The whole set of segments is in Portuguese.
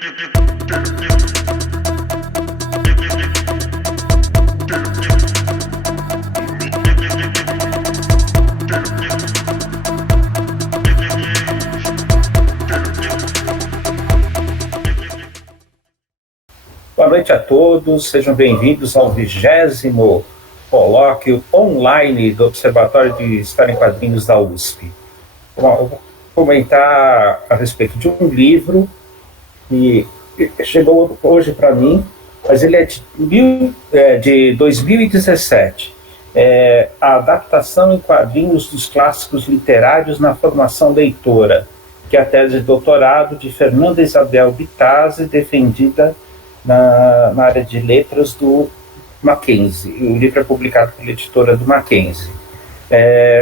Boa noite a todos, sejam bem-vindos ao 20º colóquio online do Observatório de História em Quadrinhos da USP. Bom, eu vou comentar a respeito de um livro que chegou hoje para mim, mas ele é de 2017. É a adaptação em quadrinhos dos clássicos literários na formação leitora, que é a tese de doutorado de Fernanda Isabel Bitazzi, defendida na área de letras do Mackenzie. O livro é publicado pela editora do Mackenzie.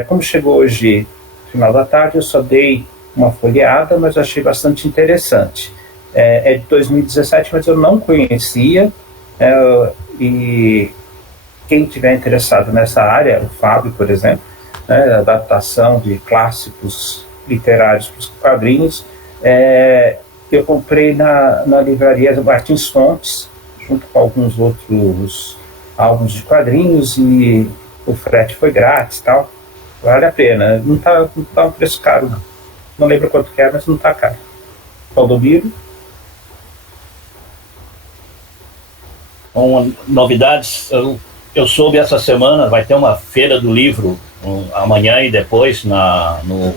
Como chegou hoje, no final da tarde, eu só dei uma folheada, mas achei bastante interessante. É de 2017, mas eu não conhecia, e quem tiver interessado nessa área, o Fábio, por exemplo, a adaptação de clássicos literários para os quadrinhos, eu comprei na livraria Martins Fontes, junto com alguns outros álbuns de quadrinhos, e o frete foi grátis e tal. Vale a pena. Não tá um preço caro, não. Não lembro quanto que é, mas não está caro. Valdomiro? Novidades, eu soube essa semana, vai ter uma feira do livro amanhã e depois no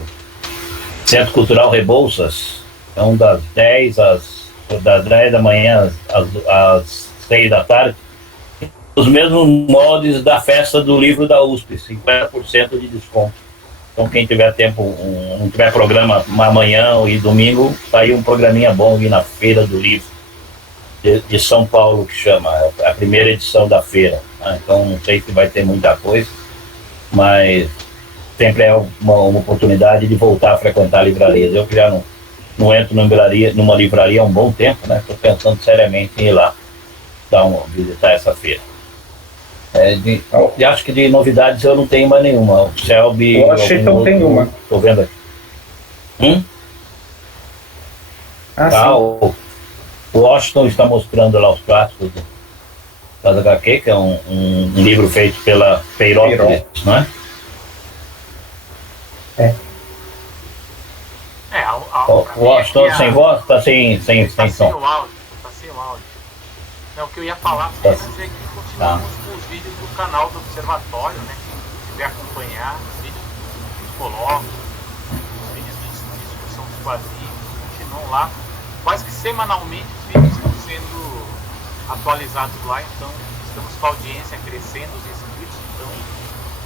Centro Cultural Rebouças. Então, das 10 da manhã às 6 da tarde, os mesmos moldes da festa do livro da USP, 50% de desconto. Então, quem tiver tempo, não tiver programa amanhã e domingo, tá aí um programinha bom ali na Feira do Livro de São Paulo, que chama, é a primeira edição da feira. Então, não sei se vai ter muita coisa, mas sempre é uma oportunidade de voltar a frequentar livrarias. Eu que já não entro numa livraria há um bom tempo, né? Estou pensando seriamente em ir lá visitar essa feira. E acho que de novidades eu não tenho mais nenhuma. O Selby. Eu achei que eu tenho uma. Estou vendo aqui. O Washington está mostrando lá os clássicos das HQ, que é um livro feito pela Peirópolis, não é? O Washington sem voz, está sem som. Tá sem o áudio. Não, o que eu ia falar mesmo é que continuamos com os vídeos do canal do Observatório, né? Se quiser acompanhar, os vídeos dos colóquios, os vídeos de discussão dos quadrinhos, continuam lá. Quase que semanalmente os vídeos estão sendo atualizados lá, então estamos com a audiência crescendo, os inscritos, então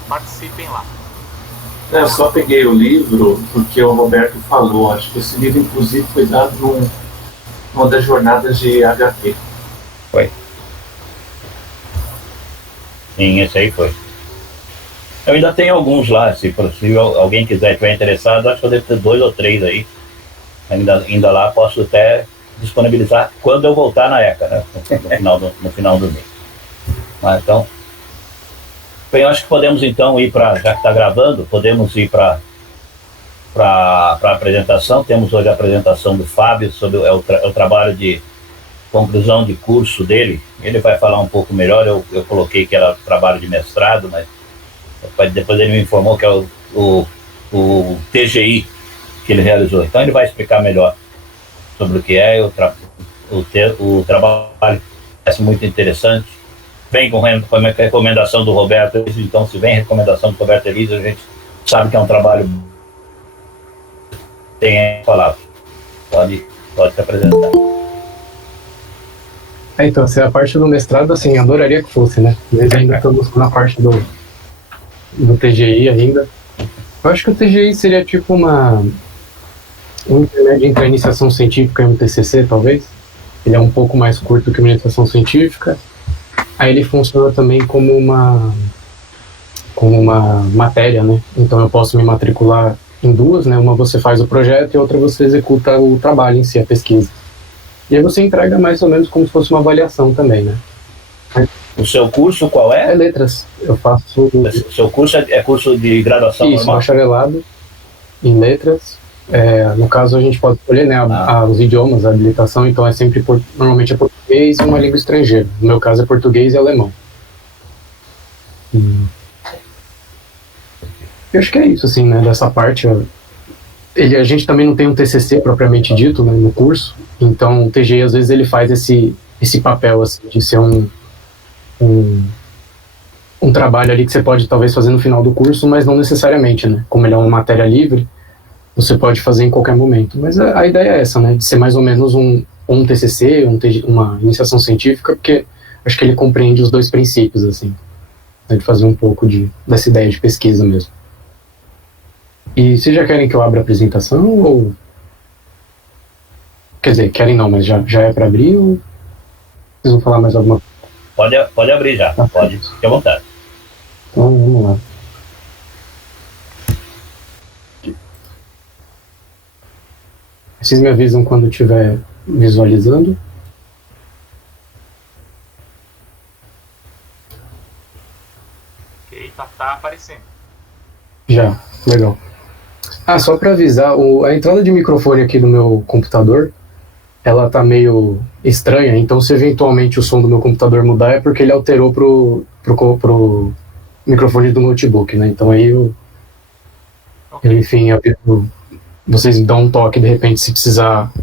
participem lá. Eu só peguei o livro porque o Roberto falou. Acho que esse livro, inclusive, foi dado numa das jornadas de HQ. Foi. Sim, esse aí foi. Eu ainda tenho alguns lá, se possível, alguém tiver interessado, acho que eu devo ter 2 ou 3 aí. Ainda lá posso até disponibilizar quando eu voltar na ECA, né? No final do mês. Mas então, bem, eu acho que podemos então ir para, já que está gravando, podemos ir para a apresentação. Temos hoje a apresentação do Fábio sobre o trabalho de conclusão de curso dele. Ele vai falar um pouco melhor. Eu coloquei que era trabalho de mestrado, mas depois ele me informou que é o TGI que ele realizou. Então ele vai explicar melhor sobre o que é o trabalho. Parece muito interessante. Vem com recomendação do Roberto, então se vem recomendação do Roberto Elisa, a gente sabe que é um trabalho. Tem palavra. Pode se apresentar. Então, se a parte do mestrado, assim, adoraria que fosse, né? Mas ainda estamos na parte do TGI ainda. Eu acho que o TGI seria tipo um intermédio entre a iniciação científica e o TCC, talvez. Ele é um pouco mais curto que uma iniciação científica. Aí ele funciona também como uma matéria, né? Então eu posso me matricular em 2, né? Uma você faz o projeto e outra você executa o trabalho em si, a pesquisa. E aí você entrega mais ou menos como se fosse uma avaliação também, né? O seu curso qual é? É letras. Eu faço... O seu curso é curso de graduação normal? Isso, bacharelado em letras. No caso, a gente pode escolher, né, os idiomas, a habilitação, então é sempre, normalmente é português e uma língua estrangeira. No meu caso é português e alemão. Eu acho que é isso, assim, né, dessa parte. A gente também não tem um TCC propriamente dito, né, no curso, então o TGI às vezes ele faz esse papel, assim, de ser um trabalho ali que você pode talvez fazer no final do curso, mas não necessariamente, né, como ele é uma matéria livre, você pode fazer em qualquer momento. Mas a ideia é essa, né? De ser mais ou menos um TCC, uma iniciação científica, porque acho que ele compreende os dois princípios, assim. Né? De fazer um pouco dessa ideia de pesquisa mesmo. E vocês já querem que eu abra a apresentação? Ou... Quer dizer, querem não, mas já é para abrir? Ou vocês vão falar mais alguma coisa? Pode abrir já, pode, fique à vontade. Então, vamos lá. Vocês me avisam quando estiver visualizando. Ok, tá aparecendo. Já, legal. Só para avisar, a entrada de microfone aqui do meu computador, ela tá meio estranha, então se eventualmente o som do meu computador mudar é porque ele alterou pro microfone do notebook, né? Então aí enfim, vocês me dão um toque de repente se precisar,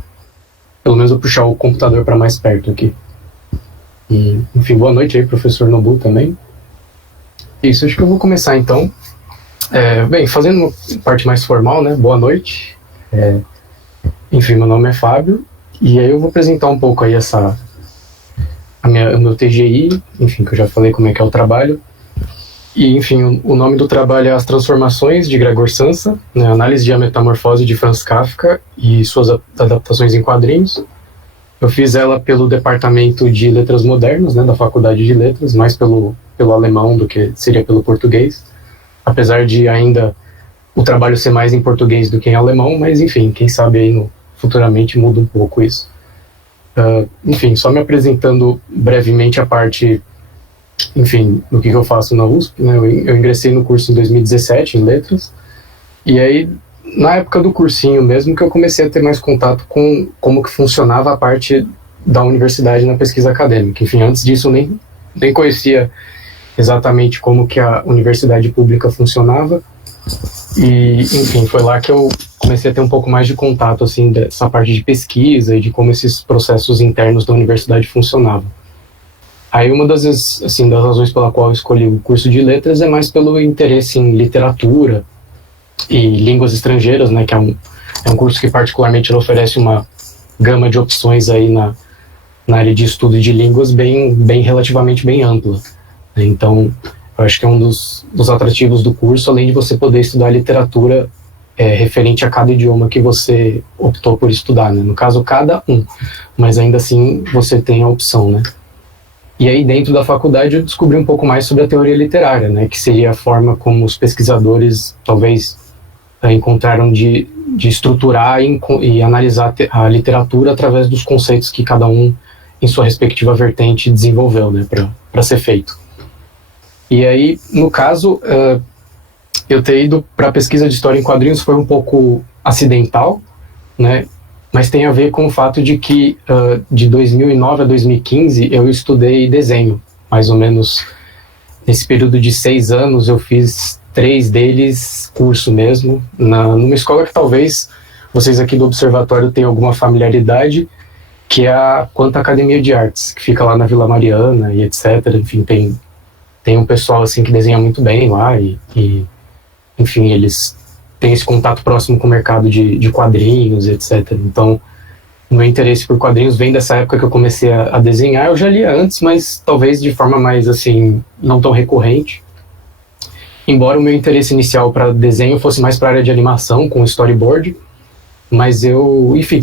pelo menos eu puxar o computador para mais perto aqui. E, enfim, boa noite aí, professor Nobu também. Isso, acho que eu vou começar então. Bem, fazendo uma parte mais formal, né? Boa noite. Enfim, meu nome é Fábio e aí eu vou apresentar um pouco aí o meu TGI, enfim, que eu já falei como é que é o trabalho. E, enfim, o nome do trabalho é As Transformações de Gregor Samsa, né, Análise de A Metamorfose de Franz Kafka e suas adaptações em quadrinhos. Eu fiz ela pelo Departamento de Letras Modernas, né, da Faculdade de Letras, mais pelo alemão do que seria pelo português, apesar de ainda o trabalho ser mais em português do que em alemão, mas, enfim, quem sabe aí futuramente muda um pouco isso. Enfim, só me apresentando brevemente a parte... Enfim, do que eu faço na USP, né? Eu ingressei no curso em 2017, em Letras, e aí, na época do cursinho mesmo, que eu comecei a ter mais contato com como que funcionava a parte da universidade na pesquisa acadêmica. Enfim, antes disso eu nem conhecia exatamente como que a universidade pública funcionava, e, enfim, foi lá que eu comecei a ter um pouco mais de contato, assim, dessa parte de pesquisa e de como esses processos internos da universidade funcionavam. Aí uma das razões pela qual eu escolhi o curso de letras é mais pelo interesse em literatura e línguas estrangeiras, né, que é um curso que particularmente ele oferece uma gama de opções aí na área de estudo de línguas relativamente bem ampla. Então, eu acho que é um dos atrativos do curso, além de você poder estudar literatura referente a cada idioma que você optou por estudar, né? No caso, cada um, mas ainda assim você tem a opção, né? E aí, dentro da faculdade, eu descobri um pouco mais sobre a teoria literária, né, que seria a forma como os pesquisadores, talvez, encontraram de estruturar e analisar a literatura através dos conceitos que cada um, em sua respectiva vertente, desenvolveu, né, para ser feito. E aí, no caso, eu ter ido para a pesquisa de história em quadrinhos foi um pouco acidental, né, mas tem a ver com o fato de que de 2009 a 2015 eu estudei desenho, mais ou menos nesse período de 6 anos eu fiz 3 deles curso mesmo, numa escola que talvez vocês aqui do Observatório tenham alguma familiaridade, que é a Quanta Academia de Artes, que fica lá na Vila Mariana e etc. Enfim, tem um pessoal assim que desenha muito bem lá e enfim, eles tem esse contato próximo com o mercado de quadrinhos, etc. Então, o meu interesse por quadrinhos vem dessa época que eu comecei a desenhar. Eu já lia antes, mas talvez de forma mais, assim, não tão recorrente. Embora o meu interesse inicial para desenho fosse mais para a área de animação, com storyboard. Mas enfim,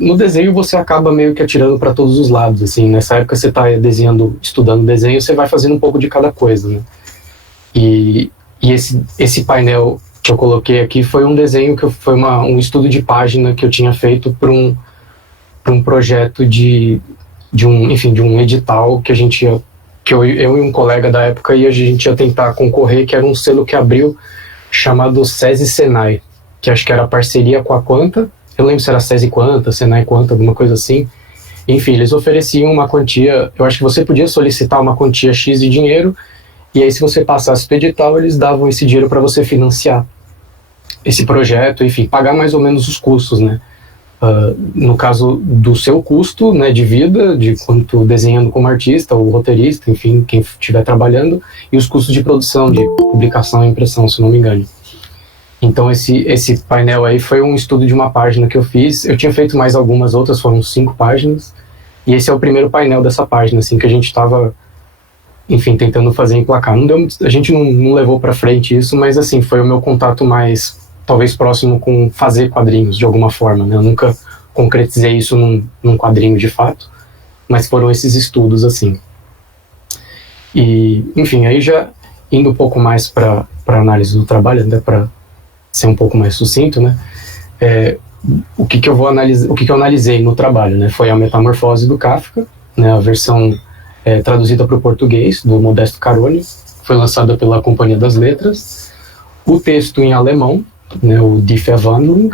no desenho você acaba meio que atirando para todos os lados, assim. Nessa época você está estudando desenho, você vai fazendo um pouco de cada coisa, né? E esse painel que eu coloquei aqui foi um desenho foi um estudo de página que eu tinha feito para um projeto de um edital que eu e um colega da época a gente ia tentar concorrer, que era um selo que abriu chamado SESI Senai. que acho que era parceria com a Quanta, eu lembro se era SESI Quanta, Senai Quanta, alguma coisa assim. Enfim, eles ofereciam uma quantia, eu acho que você podia solicitar uma quantia X de dinheiro, e aí se você passasse do edital, eles davam esse dinheiro para você financiar esse projeto, enfim, pagar mais ou menos os custos, né? No caso do seu custo, né, de vida, de quanto desenhando como artista ou roteirista, enfim, quem estiver trabalhando, e os custos de produção, de publicação e impressão, se não me engano. Então esse painel aí foi um estudo de uma página que eu fiz. Eu tinha feito mais algumas outras, foram 5 páginas, e esse é o primeiro painel dessa página, assim, que a gente estava, enfim, tentando fazer emplacar. A gente não levou para frente isso, mas assim, foi o meu contato mais, talvez próximo com fazer quadrinhos de alguma forma, né? Eu nunca concretizei isso num quadrinho de fato, mas foram esses estudos assim. E, enfim, aí já indo um pouco mais para análise do trabalho, até para ser um pouco mais sucinto, né? O que eu analisei no trabalho, né? Foi a Metamorfose do Kafka, né? A versão traduzida para o português do Modesto Caroni, foi lançada pela Companhia das Letras. O texto em alemão, né, o Die Verwandlung,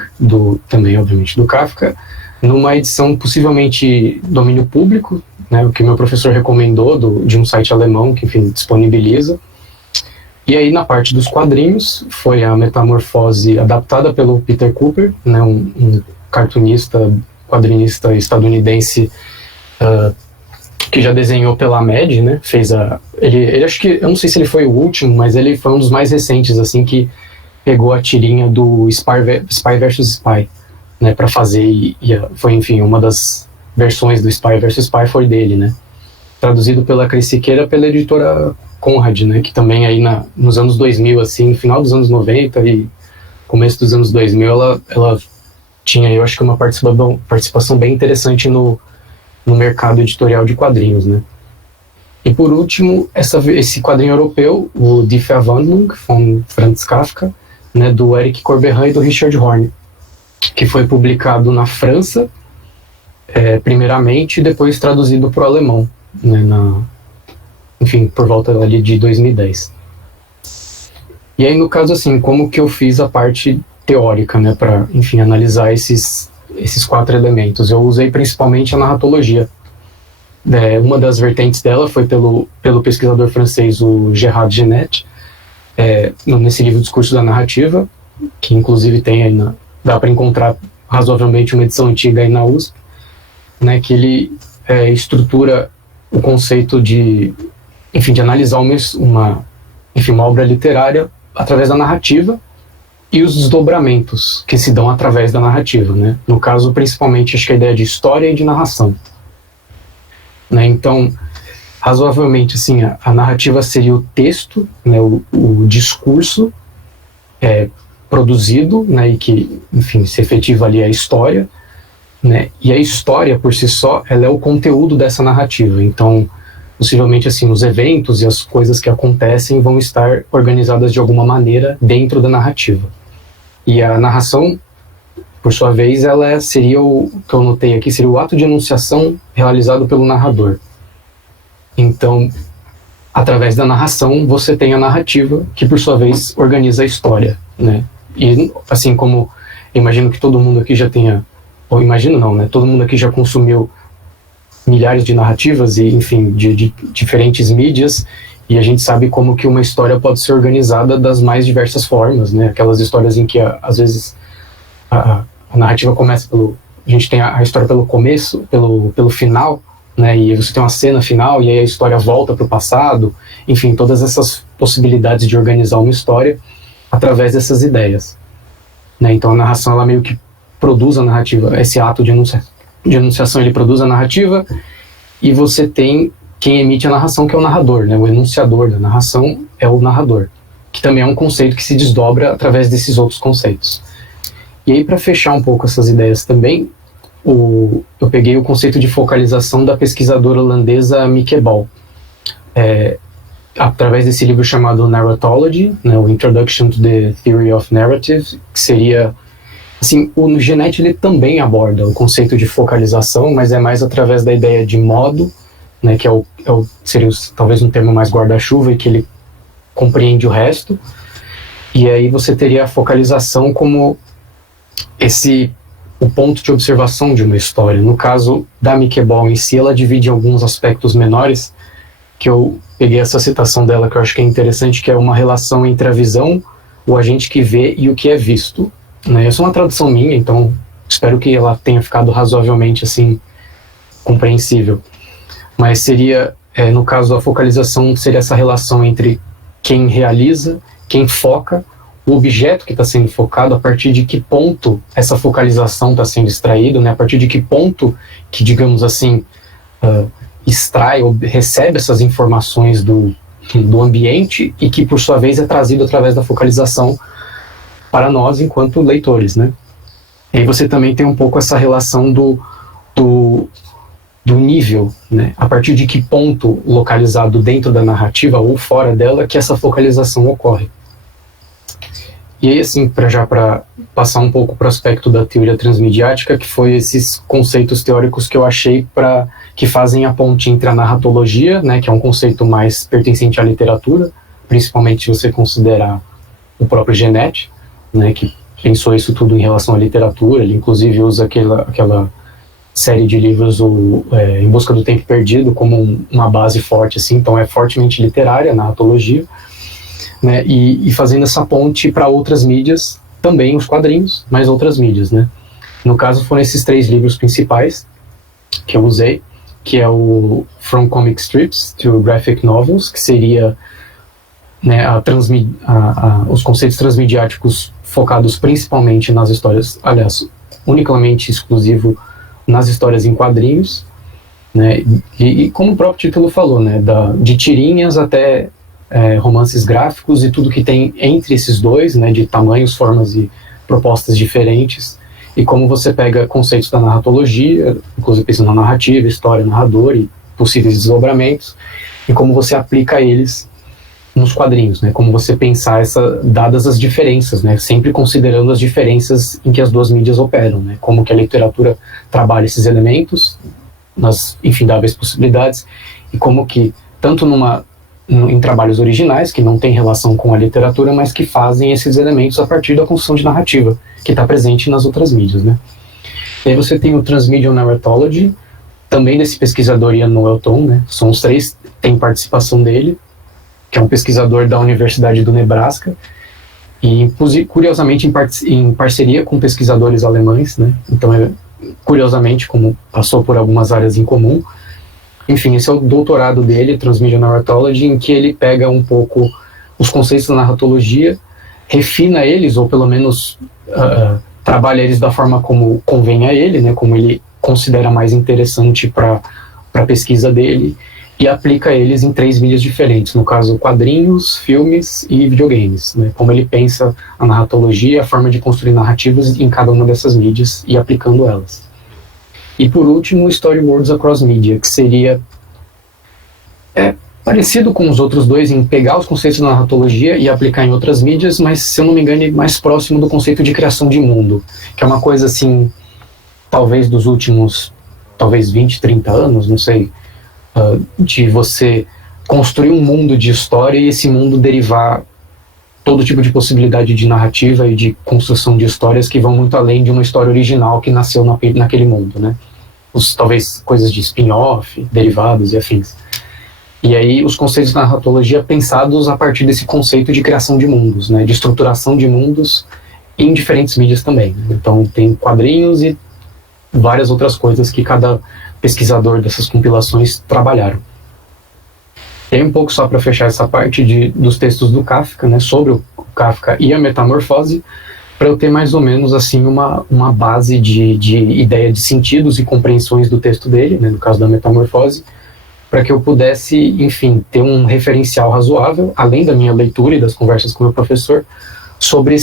também obviamente do Kafka, numa edição possivelmente domínio público, né, o que meu professor recomendou de um site alemão que, enfim, disponibiliza. E aí na parte dos quadrinhos foi a Metamorfose adaptada pelo Peter Cooper, né, um cartunista, quadrinista estadunidense que já desenhou pela MED, né, ele acho que, eu não sei se ele foi o último, mas ele foi um dos mais recentes, assim, que pegou a tirinha do Spy vs Spy, né, para fazer, foi, enfim, uma das versões do Spy vs Spy foi dele, né, traduzido pela Cris Siqueira, pela editora Conrad, né, que também aí nos anos 2000, assim, no final dos anos 90 e começo dos anos 2000, ela tinha, eu acho que uma participação bem interessante no mercado editorial de quadrinhos, né. E por último, esse quadrinho europeu, o Die Verwandlung, von Franz Kafka, né, do Eric Corberan e do Richard Horne, que foi publicado na França, primeiramente, e depois traduzido para o alemão, né, enfim, por volta ali de 2010. E aí, no caso, assim, como que eu fiz a parte teórica, né, para, enfim, analisar esses 4 elementos? Eu usei principalmente a narratologia. Uma das vertentes dela foi pelo pesquisador francês, o Gérard Genette, nesse livro Discurso da Narrativa, que inclusive tem aí dá para encontrar razoavelmente uma edição antiga aí na USP, né, que ele estrutura o conceito de analisar uma obra literária através da narrativa e os desdobramentos que se dão através da narrativa, né? No caso, principalmente, acho que a ideia de história e de narração, né? Então, razoavelmente, assim, a narrativa seria o texto, né, o discurso produzido, né, e que, enfim, se efetiva ali a história, né? E a história, por si só, ela é o conteúdo dessa narrativa. Então, possivelmente, assim, os eventos e as coisas que acontecem vão estar organizadas de alguma maneira dentro da narrativa. E a narração, por sua vez, ela seria o que eu notei aqui, seria o ato de enunciação realizado pelo narrador. Então, através da narração, você tem a narrativa, que por sua vez organiza a história, né? E assim como imagino que todo mundo aqui já tenha, ou imagino não, né? Todo mundo aqui já consumiu milhares de narrativas e, enfim, de diferentes mídias, e a gente sabe como que uma história pode ser organizada das mais diversas formas, né? Aquelas histórias em que, às vezes, a narrativa começa a gente tem a história pelo começo, pelo final, né? E você tem uma cena final, e aí a história volta para o passado, enfim, todas essas possibilidades de organizar uma história através dessas ideias, né? Então a narração, ela meio que produz a narrativa, esse ato de enunciação, ele produz a narrativa, e você tem quem emite a narração, que é o narrador, né? O enunciador da narração é o narrador, que também é um conceito que se desdobra através desses outros conceitos. E aí, para fechar um pouco essas ideias também, eu peguei o conceito de focalização da pesquisadora holandesa Mieke Bal, através desse livro chamado Narratology, né, o Introduction to the Theory of Narrative, que seria, assim, o Genette, ele também aborda o conceito de focalização, mas é mais através da ideia de modo, né, que seria talvez um termo mais guarda-chuva, e que ele compreende o resto. E aí você teria a focalização como o ponto de observação de uma história. No caso da Miki Ball em si, ela divide em alguns aspectos menores, que eu peguei essa citação dela, que eu acho que é interessante, que é uma relação entre a visão, o agente que vê e o que é visto. Né? Essa é uma tradução minha, então espero que ela tenha ficado razoavelmente assim, compreensível. Mas seria, no caso da focalização, seria essa relação entre quem realiza, quem foca, o objeto que está sendo focado, a partir de que ponto essa focalização está sendo extraída, né? A partir de que ponto que, digamos assim, extrai ou recebe essas informações do ambiente e que, por sua vez, é trazido através da focalização para nós enquanto leitores, né? E aí você também tem um pouco essa relação do nível, né? A partir de que ponto localizado dentro da narrativa ou fora dela que essa focalização ocorre. E aí, assim, para passar um pouco para o aspecto da teoria transmediática, que foi esses conceitos teóricos que eu achei que fazem a ponte entre a narratologia, né, que é um conceito mais pertencente à literatura, principalmente se você considerar o próprio Genet, né, que pensou isso tudo em relação à literatura. Ele inclusive usa aquela série de livros Em Busca do Tempo Perdido como uma base forte, assim, então é fortemente literária a narratologia. Né, e fazendo essa ponte para outras mídias, também os quadrinhos, mas outras mídias, né? No caso foram esses 3 livros principais que eu usei, que é o From Comic Strips to Graphic Novels, que seria, né, os conceitos transmediáticos focados principalmente nas histórias, aliás, unicamente exclusivo nas histórias em quadrinhos, né? E como o próprio título falou, né, de tirinhas até romances gráficos e tudo que tem entre esses dois, né, de tamanhos, formas e propostas diferentes, e como você pega conceitos da narratologia, inclusive pensando na narrativa, história, narrador e possíveis desdobramentos, e como você aplica eles nos quadrinhos, né, como você pensar dadas as diferenças, né, sempre considerando as diferenças em que as duas mídias operam, né, como que a literatura trabalha esses elementos nas infindáveis possibilidades, e como que, tanto em trabalhos originais, que não tem relação com a literatura, mas que fazem esses elementos a partir da construção de narrativa, que está presente nas outras mídias, né? E aí você tem o Transmedial Narratology, também desse pesquisador Ian Noelton, né? São os 3, tem participação dele, que é um pesquisador da Universidade do Nebraska, e curiosamente em parceria com pesquisadores alemães, né? Então, curiosamente, como passou por algumas áreas em comum. Enfim, esse é o doutorado dele, Transmedia Narratology, em que ele pega um pouco os conceitos da narratologia, refina eles, ou pelo menos trabalha eles da forma como convém a ele, né, como ele considera mais interessante para a pesquisa dele, e aplica eles em 3 mídias diferentes, no caso quadrinhos, filmes e videogames, né, como ele pensa a narratologia, a forma de construir narrativas em cada uma dessas mídias e aplicando elas. E por último, Storyboards Across Media, que seria parecido com os outros dois em pegar os conceitos da narratologia e aplicar em outras mídias, mas, se eu não me engano, é mais próximo do conceito de criação de mundo, que é uma coisa assim, talvez dos últimos, 20, 30 anos, não sei, de você construir um mundo de história e esse mundo derivar todo tipo de possibilidade de narrativa e de construção de histórias que vão muito além de uma história original que nasceu naquele mundo, né? Talvez coisas de spin-off, derivados e afins. E aí os conceitos da narratologia pensados a partir desse conceito de criação de mundos, né? De estruturação de mundos em diferentes mídias também. Então tem quadrinhos e várias outras coisas que cada pesquisador dessas compilações trabalharam. Tem um pouco só para fechar essa parte dos textos do Kafka, né, sobre o Kafka e a metamorfose, para eu ter mais ou menos assim uma base de ideia de sentidos e compreensões do texto dele, né, no caso da metamorfose, para que eu pudesse, enfim, ter um referencial razoável, além da minha leitura e das conversas com o meu professor, sobre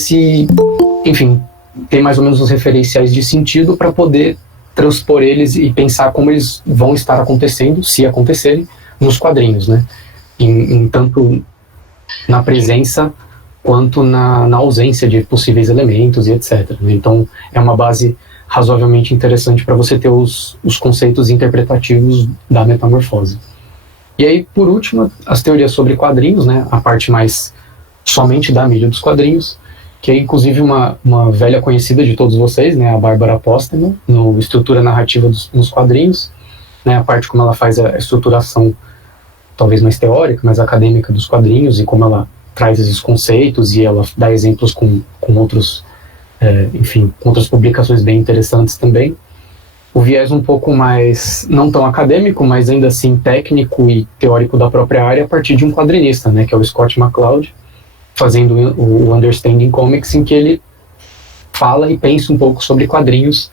enfim, ter mais ou menos os referenciais de sentido para poder transpor eles e pensar como eles vão estar acontecendo, se acontecerem, nos quadrinhos, né? Tanto na presença quanto na ausência de possíveis elementos e etc. Então, é uma base razoavelmente interessante para você ter os conceitos interpretativos da metamorfose. E aí, por último, as teorias sobre quadrinhos, né? A parte mais somente da mídia dos quadrinhos, que é inclusive uma velha conhecida de todos vocês, né, a Bárbara Postman, no Estrutura Narrativa nos Quadrinhos, né, a parte como ela faz a estruturação, talvez mais teórica, mais acadêmica dos quadrinhos, e como ela traz esses conceitos, e ela dá exemplos com outros, enfim, com outras publicações bem interessantes também. O viés um pouco mais, não tão acadêmico, mas ainda assim técnico e teórico da própria área, a partir de um quadrinista, né, que é o Scott McCloud, fazendo o Understanding Comics, em que ele fala e pensa um pouco sobre quadrinhos,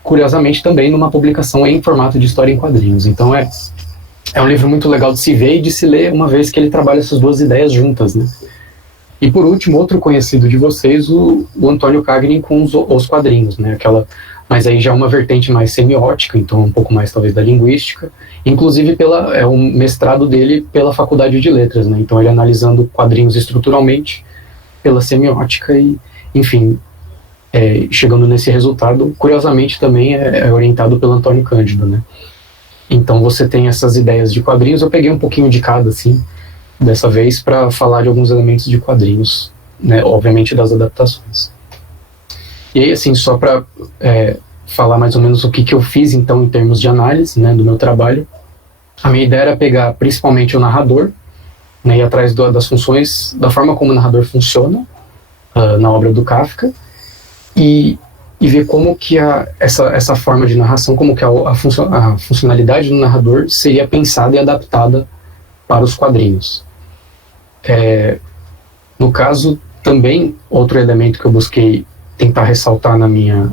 curiosamente também numa publicação em formato de história em quadrinhos. Então é um livro muito legal de se ver e de se ler, uma vez que ele trabalha essas duas ideias juntas, né? E por último, outro conhecido de vocês, o Antônio Cagnin com os quadrinhos, né? Mas aí já é uma vertente mais semiótica, então um pouco mais talvez da linguística, inclusive é um mestrado dele pela Faculdade de Letras, né? Então ele analisando quadrinhos estruturalmente pela semiótica e, enfim, chegando nesse resultado, curiosamente também é orientado pelo Antônio Cândido, né? Então você tem essas ideias de quadrinhos, eu peguei um pouquinho de cada, assim, dessa vez, para falar de alguns elementos de quadrinhos, né? Obviamente das adaptações. E aí, assim, só para falar mais ou menos o que eu fiz, então, em termos de análise, né, do meu trabalho, a minha ideia era pegar principalmente o narrador, né, ir atrás das funções, da forma como o narrador funciona na obra do Kafka, e ver como que essa forma de narração, como que a funcionalidade do narrador seria pensada e adaptada para os quadrinhos. No caso, também, outro elemento que eu busquei tentar ressaltar na minha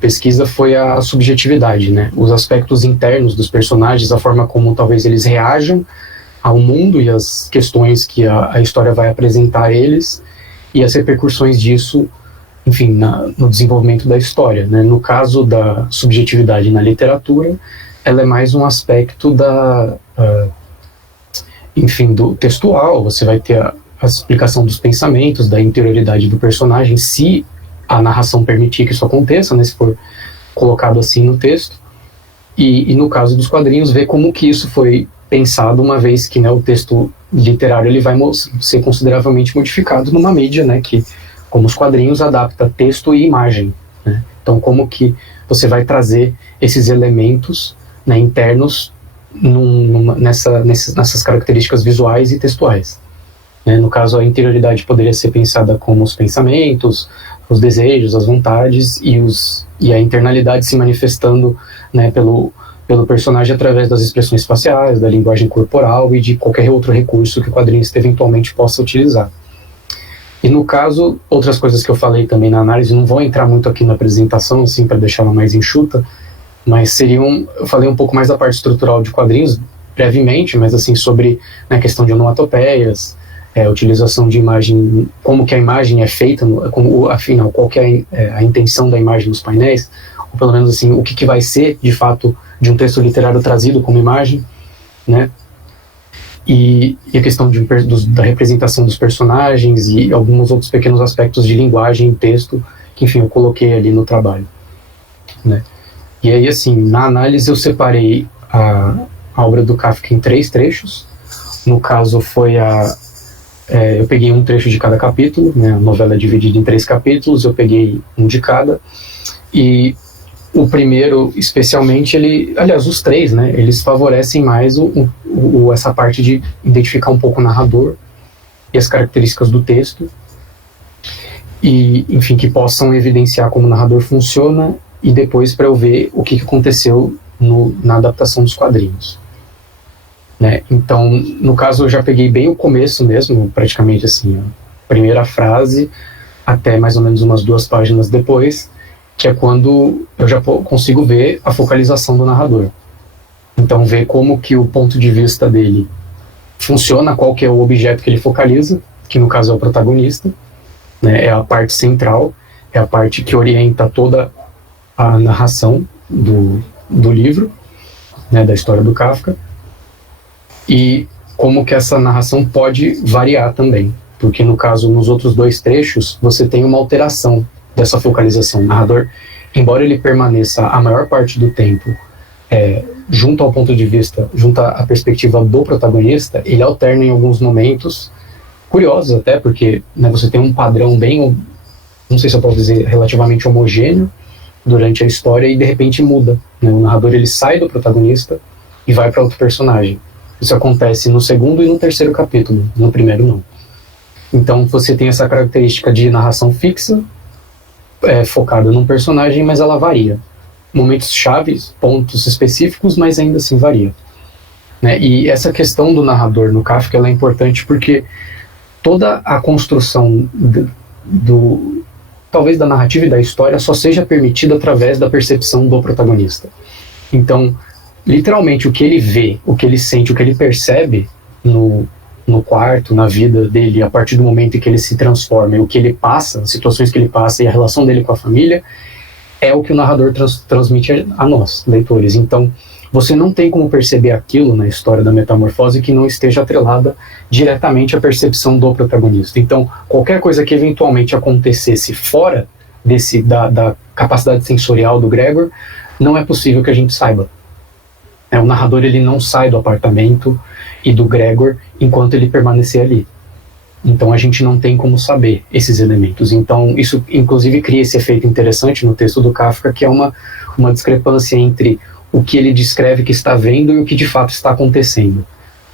pesquisa foi a subjetividade, né? Os aspectos internos dos personagens, a forma como talvez eles reajam ao mundo e as questões que a história vai apresentar a eles, e as repercussões disso, enfim, no desenvolvimento da história, né? No caso da subjetividade na literatura, ela é mais um aspecto enfim, do textual. Você vai ter a explicação dos pensamentos, da interioridade do personagem, se a narração permitir que isso aconteça, né, se for colocado assim no texto, e no caso dos quadrinhos, ver como que isso foi pensado, uma vez que, né, o texto literário ele vai ser consideravelmente modificado numa mídia, né, que, como os quadrinhos, adapta texto e imagem, né? Então, como que você vai trazer esses elementos, né, internos nessas características visuais e textuais, né? No caso, a interioridade poderia ser pensada como os pensamentos, os desejos, as vontades, e a internalidade se manifestando, né, pelo personagem através das expressões faciais, da linguagem corporal e de qualquer outro recurso que o quadrinista eventualmente possa utilizar. E no caso, outras coisas que eu falei também na análise, não vou entrar muito aqui na apresentação, assim, para deixá-la mais enxuta, mas eu falei um pouco mais da parte estrutural de quadrinhos, brevemente, mas assim, sobre, né, a questão de onomatopeias, a utilização de imagem, como que a imagem é feita, afinal, qual que é a intenção da imagem nos painéis, ou pelo menos assim, o que vai ser, de fato, de um texto literário trazido como imagem, né? E a questão da representação dos personagens e alguns outros pequenos aspectos de linguagem e texto que, enfim, eu coloquei ali no trabalho, né? E aí, assim, na análise eu separei a obra do Kafka em 3 trechos. No caso, foi eu peguei um trecho de cada capítulo, né? A novela é dividida em 3 capítulos, eu peguei um de cada. E o primeiro, especialmente, aliás, os 3, né? Eles favorecem mais essa parte de identificar um pouco o narrador e as características do texto. E, enfim, que possam evidenciar como o narrador funciona, e depois para eu ver o que aconteceu na adaptação dos quadrinhos, né? Então, no caso, eu já peguei bem o começo mesmo, praticamente assim, a primeira frase, até mais ou menos umas 2 páginas depois, que é quando eu já consigo ver a focalização do narrador. Então, ver como que o ponto de vista dele funciona, qual que é o objeto que ele focaliza, que no caso é o protagonista, né? É a parte central, é a parte que orienta toda a narração do livro, né, da história do Kafka, e como que essa narração pode variar também, porque no caso, nos outros 2 trechos, você tem uma alteração dessa focalização. O narrador, embora ele permaneça a maior parte do tempo junto ao ponto de vista, junto à perspectiva do protagonista, ele alterna em alguns momentos, curiosos até, porque, né, você tem um padrão bem não sei se eu posso dizer, relativamente homogêneo durante a história e de repente muda, né? O narrador ele sai do protagonista e vai para outro personagem. Isso acontece no segundo e no terceiro capítulo, no primeiro não. Então você tem essa característica de narração fixa, focada num personagem, mas ela varia. Momentos chaves, pontos específicos, mas ainda assim varia. Né? E essa questão do narrador no Kafka ela é importante porque toda a construção talvez da narrativa e da história só seja permitida através da percepção do protagonista. Então, literalmente, o que ele vê, o que ele sente, o que ele percebe no quarto, na vida dele, a partir do momento em que ele se transforma, e o que ele passa, as situações que ele passa e a relação dele com a família, é o que o narrador transmite a nós, leitores. Então, você não tem como perceber aquilo na história da metamorfose que não esteja atrelada diretamente à percepção do protagonista. Então, qualquer coisa que eventualmente acontecesse fora da capacidade sensorial do Gregor, não é possível que a gente saiba. O narrador ele não sai do apartamento e do Gregor enquanto ele permanecer ali. Então a gente não tem como saber esses elementos. Então isso inclusive cria esse efeito interessante no texto do Kafka, que é uma discrepância entre o que ele descreve que está vendo e o que de fato está acontecendo.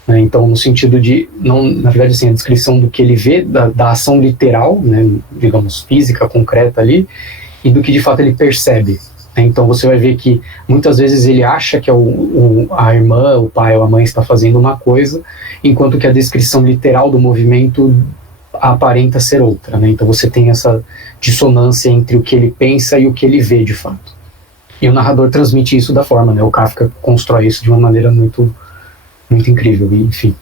Então no sentido de, não, na verdade assim, a descrição do que ele vê, da ação literal, né, digamos física, concreta ali, e do que de fato ele percebe. Então você vai ver que muitas vezes ele acha que a irmã, o pai ou a mãe está fazendo uma coisa, enquanto que a descrição literal do movimento aparenta ser outra. Né? Então você tem essa dissonância entre o que ele pensa e o que ele vê de fato. E o narrador transmite isso da forma, né? O Kafka constrói isso de uma maneira muito, muito incrível, enfim.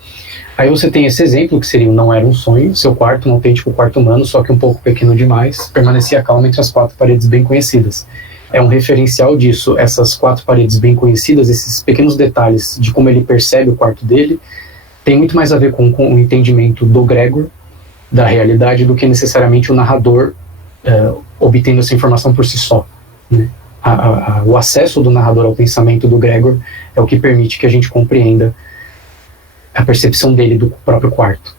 Aí você tem esse exemplo, que seria Não Era um Sonho, seu quarto, um autêntico quarto humano, só que um pouco pequeno demais, permanecia calmo entre as quatro paredes bem conhecidas. É um referencial disso, essas quatro paredes bem conhecidas, esses pequenos detalhes de como ele percebe o quarto dele, tem muito mais a ver com o entendimento do Gregor, da realidade, do que necessariamente o narrador obtendo essa informação por si só. Né? O acesso do narrador ao pensamento do Gregor é o que permite que a gente compreenda a percepção dele do próprio quarto.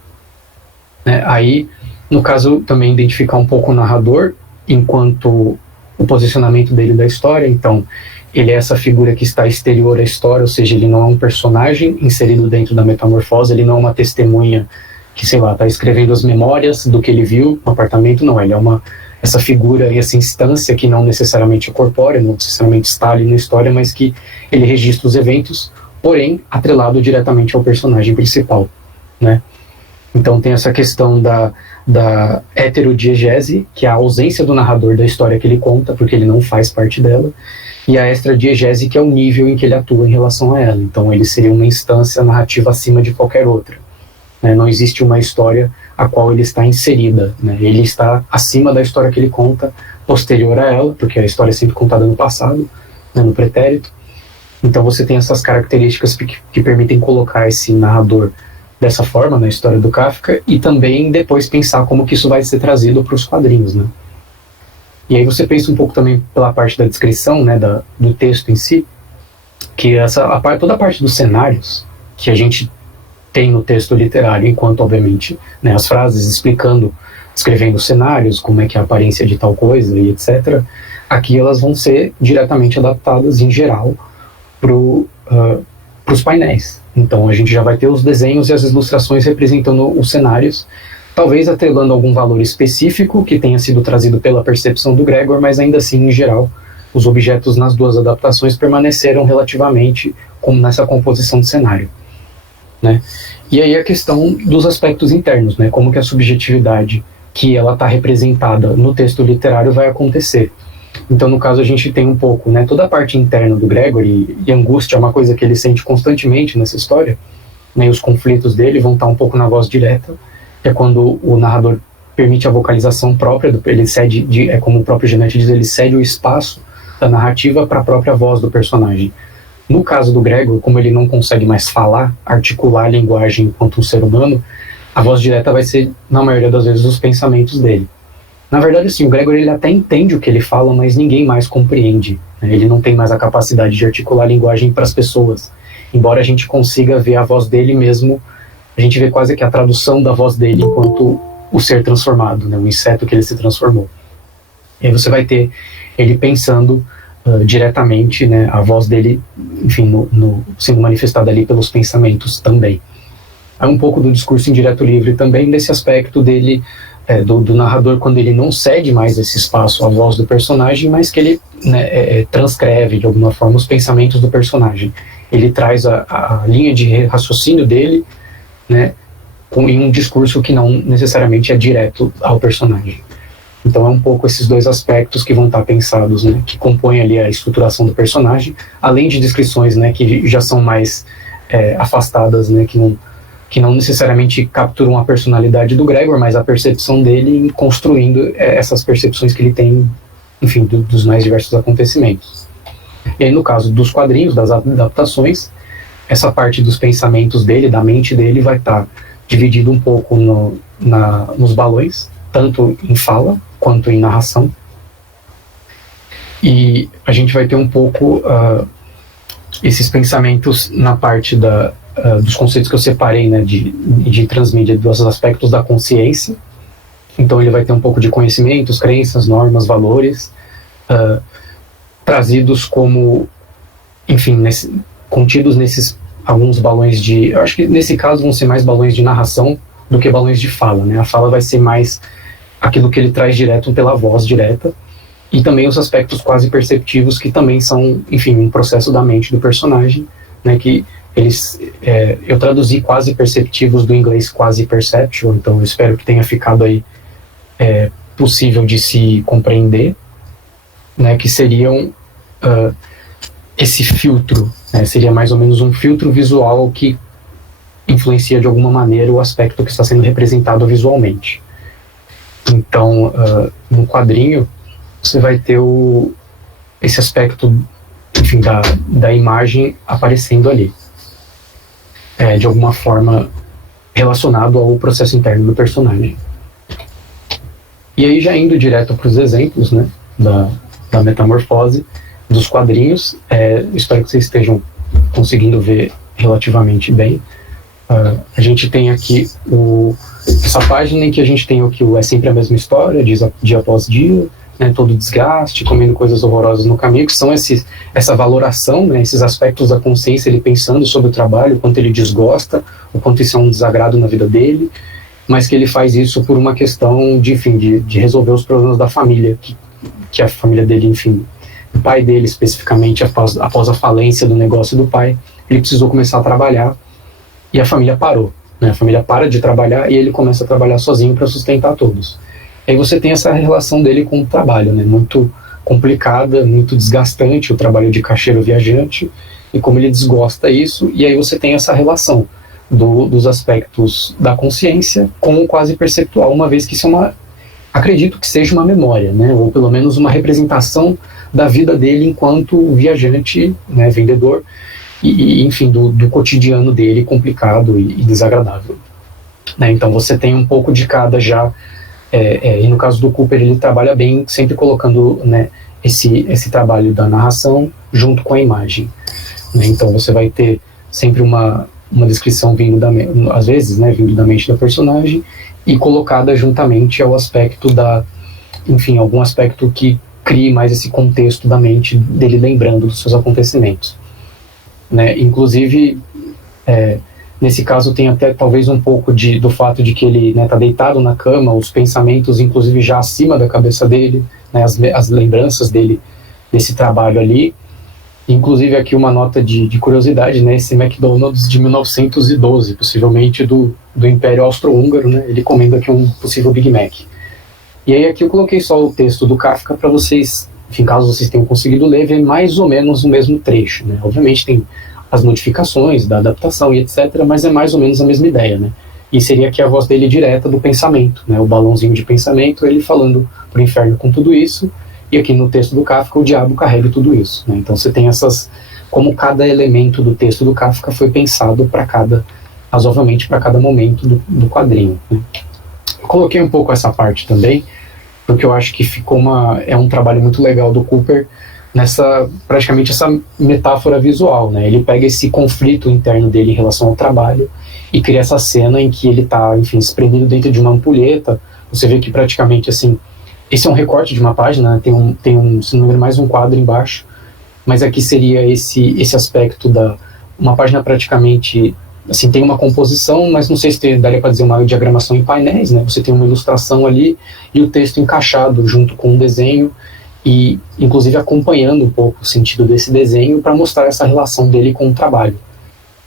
Né? Aí, no caso, também identificar um pouco o narrador enquanto o posicionamento dele da história. Então ele é essa figura que está exterior à história, ou seja, ele não é um personagem inserido dentro da metamorfose, ele não é uma testemunha que, sei lá, está escrevendo as memórias do que ele viu no apartamento, não, ele é essa figura e essa instância que não necessariamente é corpórea, não necessariamente está ali na história, mas que ele registra os eventos, porém atrelado diretamente ao personagem principal, né? Então tem essa questão da heterodiegese, que é a ausência do narrador da história que ele conta, porque ele não faz parte dela, e a extradiegese, que é o nível em que ele atua em relação a ela. Então ele seria uma instância narrativa acima de qualquer outra. Né? Não existe uma história a qual ele está inserida. Né? Ele está acima da história que ele conta, posterior a ela, porque a história é sempre contada no passado, né, no pretérito. Então você tem essas características que permitem colocar esse narrador dessa forma na história do Kafka, e também depois pensar como que isso vai ser trazido para os quadrinhos, né? E aí você pensa um pouco também pela parte da descrição, né, do texto em si, que toda a parte dos cenários que a gente tem no texto literário, enquanto obviamente, né, as frases descrevendo os cenários, como é que é a aparência de tal coisa e etc., aqui elas vão ser diretamente adaptadas em geral para os painéis. Então a gente já vai ter os desenhos e as ilustrações representando os cenários, talvez atrelando algum valor específico que tenha sido trazido pela percepção do Gregor, mas ainda assim, em geral, os objetos nas duas adaptações permaneceram relativamente como nessa composição de cenário. Né? E aí a questão dos aspectos internos, né? Como que a subjetividade que ela está representada no texto literário vai acontecer. Então, no caso, a gente tem um pouco, né, toda a parte interna do Gregor, e angústia é uma coisa que ele sente constantemente nessa história, né, e os conflitos dele vão estar um pouco na voz direta, que é quando o narrador permite a vocalização própria, ele cede, como o próprio Genete diz, ele cede o espaço da narrativa para a própria voz do personagem. No caso do Gregor, como ele não consegue mais falar, articular a linguagem enquanto um ser humano, a voz direta vai ser, na maioria das vezes, os pensamentos dele. Na verdade, sim, o Gregor ele até entende o que ele fala, mas ninguém mais compreende. Né? Ele não tem mais a capacidade de articular a linguagem para as pessoas. Embora a gente consiga ver a voz dele mesmo, a gente vê quase que a tradução da voz dele enquanto o ser transformado, né? O inseto que ele se transformou. E aí você vai ter ele pensando diretamente, né, a voz dele, enfim, sendo manifestada ali pelos pensamentos também. Há um pouco do discurso indireto livre também, desse aspecto dele, do narrador, quando ele não cede mais esse espaço à voz do personagem, mas que ele, né, transcreve de alguma forma os pensamentos do personagem. Ele traz a linha de raciocínio dele, né, em um discurso que não necessariamente é direto ao personagem. Então é um pouco esses dois aspectos que vão estar pensados, né, que compõem ali a estruturação do personagem, além de descrições, né, que já são mais afastadas, né, que não necessariamente capturam a personalidade do Gregor, mas a percepção dele em construindo essas percepções que ele tem, enfim, dos mais diversos acontecimentos. E aí, no caso dos quadrinhos, das adaptações, essa parte dos pensamentos dele, da mente dele, vai estar dividido um pouco nos balões, tanto em fala quanto em narração. E a gente vai ter um pouco esses pensamentos na parte dos conceitos que eu separei, né, de transmídia, dos aspectos da consciência. Então ele vai ter um pouco de conhecimentos, crenças, normas, valores, trazidos como, enfim, contidos nesses alguns balões de... Eu acho que nesse caso vão ser mais balões de narração do que balões de fala, né? A fala vai ser mais aquilo que ele traz direto pela voz direta, e também os aspectos quase perceptivos, que também são, enfim, um processo da mente do personagem, né, que eu traduzi quase perceptivos do inglês quasi perceptual, então eu espero que tenha ficado aí possível de se compreender, né, que seriam esse filtro, né, seria mais ou menos um filtro visual que influencia de alguma maneira o aspecto que está sendo representado visualmente. Então, no quadrinho, você vai ter esse aspecto, enfim, da imagem aparecendo ali, de alguma forma relacionado ao processo interno do personagem. E aí, já indo direto para os exemplos, né, da metamorfose dos quadrinhos, espero que vocês estejam conseguindo ver relativamente bem. A gente tem aqui essa página em que a gente tem o que é sempre a mesma história, dia após dia, né, todo desgaste, comendo coisas horrorosas no caminho, que são essa valoração, né, esses aspectos da consciência, ele pensando sobre o trabalho, o quanto ele desgosta, o quanto isso é um desagrado na vida dele, mas que ele faz isso por uma questão de resolver os problemas da família, que a família dele, enfim, o pai dele especificamente, após a falência do negócio do pai, ele precisou começar a trabalhar, e a família parou, né? A família para de trabalhar e ele começa a trabalhar sozinho para sustentar todos. Aí você tem essa relação dele com o trabalho, né? Muito complicada, muito desgastante, o trabalho de caixeiro viajante, e como ele desgosta isso, e aí você tem essa relação dos aspectos da consciência com o quase perceptual, uma vez que isso acredito que seja uma memória, né? Ou pelo menos uma representação da vida dele enquanto viajante, né, vendedor, e enfim, do cotidiano dele complicado e desagradável, né? Então você tem um pouco de cada já, e no caso do Cooper ele trabalha bem, sempre colocando, né, esse trabalho da narração junto com a imagem, né? Então você vai ter sempre uma descrição vindo às vezes, né, vindo da mente da personagem e colocada juntamente ao aspecto enfim, algum aspecto que crie mais esse contexto da mente dele lembrando dos seus acontecimentos, né? Inclusive, nesse caso tem até talvez um pouco do fato de que ele, né, tá deitado na cama, os pensamentos inclusive já acima da cabeça dele, né, as lembranças dele desse trabalho ali. Inclusive aqui uma nota de curiosidade, né, esse McDonald's de 1912, possivelmente do Império Austro-Húngaro, né, ele comendo aqui um possível Big Mac. E aí aqui eu coloquei só o texto do Kafka para vocês, enfim, caso vocês tenham conseguido ler, ver mais ou menos o mesmo trecho, né? Obviamente tem as modificações da adaptação e etc, mas é mais ou menos a mesma ideia, né? E seria aqui a voz dele direta do pensamento, né? O balãozinho de pensamento, ele falando pro inferno com tudo isso, e aqui no texto do Kafka o diabo carrega tudo isso, né? Então você tem como cada elemento do texto do Kafka foi pensado razoavelmente para cada momento do quadrinho, né? Eu coloquei um pouco essa parte também, porque eu acho que é um trabalho muito legal do Cooper praticamente essa metáfora visual, né? Ele pega esse conflito interno dele em relação ao trabalho e cria essa cena em que ele está, enfim, espremido dentro de uma ampulheta. Você vê que praticamente, assim, esse é um recorte de uma página, né? Tem um, se não me engano, mais um quadro embaixo, mas aqui seria esse aspecto uma página praticamente, assim, tem uma composição, mas não sei se daria para dizer uma diagramação em painéis, né? Você tem uma ilustração ali e o texto encaixado junto com o desenho e, inclusive, acompanhando um pouco o sentido desse desenho para mostrar essa relação dele com o trabalho,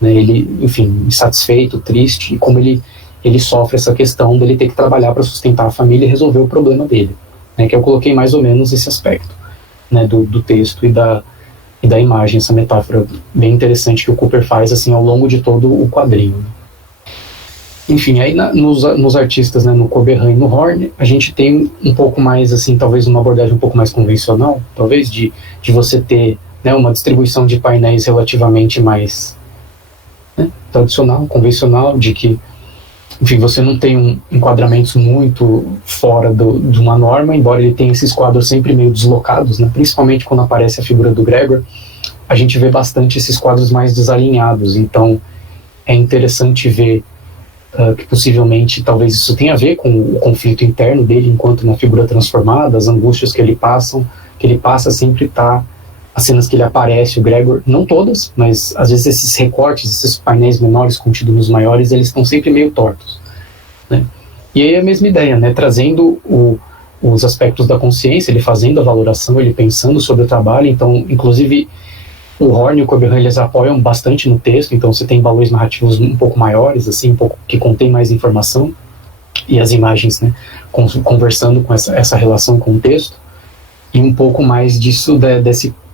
né? Ele, enfim, insatisfeito, triste, e como ele sofre essa questão dele ter que trabalhar para sustentar a família e resolver o problema dele, né? Que eu coloquei mais ou menos esse aspecto, né, do texto e da imagem, essa metáfora bem interessante que o Cooper faz assim ao longo de todo o quadrinho. Enfim, aí nos artistas, né, no Coberhan e no Horn, a gente tem um pouco mais, assim, talvez uma abordagem um pouco mais convencional, talvez de você ter, né, uma distribuição de painéis relativamente mais, né, tradicional, convencional, de que, enfim, você não tem enquadramentos muito fora de uma norma, embora ele tenha esses quadros sempre meio deslocados, né? Principalmente quando aparece a figura do Gregor, a gente vê bastante esses quadros mais desalinhados, então é interessante ver que possivelmente talvez isso tenha a ver com o conflito interno dele enquanto uma figura transformada, as angústias que ele passa sempre tá as cenas que ele aparece, o Gregor, não todas, mas às vezes esses recortes, esses painéis menores contidos nos maiores, eles estão sempre meio tortos, né? E aí a mesma ideia, né? Trazendo os aspectos da consciência, ele fazendo a valoração, ele pensando sobre o trabalho. Então, inclusive, o Horn e o Coberhan, eles apoiam bastante no texto, então você tem valores narrativos um pouco maiores, assim, um pouco que contém mais informação, e as imagens, né, conversando com essa relação com o texto, e um pouco mais disso,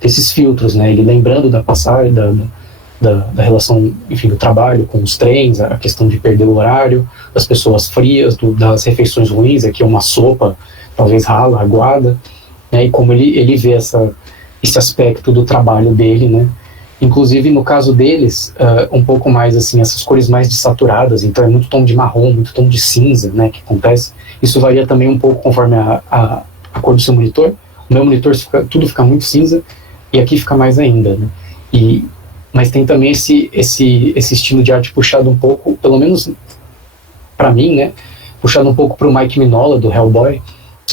desses filtros, né, ele lembrando da passagem, da relação, enfim, do trabalho com os trens, a questão de perder o horário, das pessoas frias, das refeições ruins, aqui é uma sopa, talvez rala, aguada, né, e como ele vê esse aspecto do trabalho dele, né, inclusive no caso deles, um pouco mais assim, essas cores mais desaturadas, então é muito tom de marrom, muito tom de cinza, né, que acontece, isso varia também um pouco conforme a cor do seu monitor. O meu monitor tudo fica muito cinza, e aqui fica mais ainda, né? Mas tem também esse estilo de arte puxado um pouco, pelo menos para mim, né? Puxado um pouco para o Mike Mignola, do Hellboy,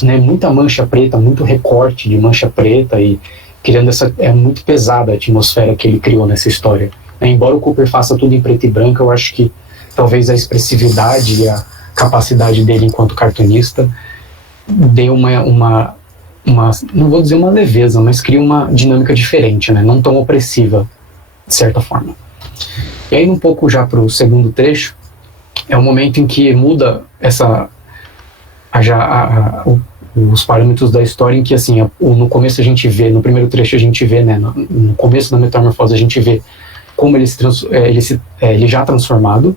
né? Muita mancha preta, muito recorte de mancha preta, e criando é muito pesada a atmosfera que ele criou nessa história, né? Embora o Cooper faça tudo em preto e branco, eu acho que talvez a expressividade e a capacidade dele enquanto cartunista deu uma não vou dizer uma leveza, mas cria uma dinâmica diferente, né? Não tão opressiva, de certa forma. E aí, um pouco já para o segundo trecho, é o momento em que muda os parâmetros da história, em que, assim, no começo a gente vê, no primeiro trecho a gente vê, né, no começo da metamorfose a gente vê como ele já transformado,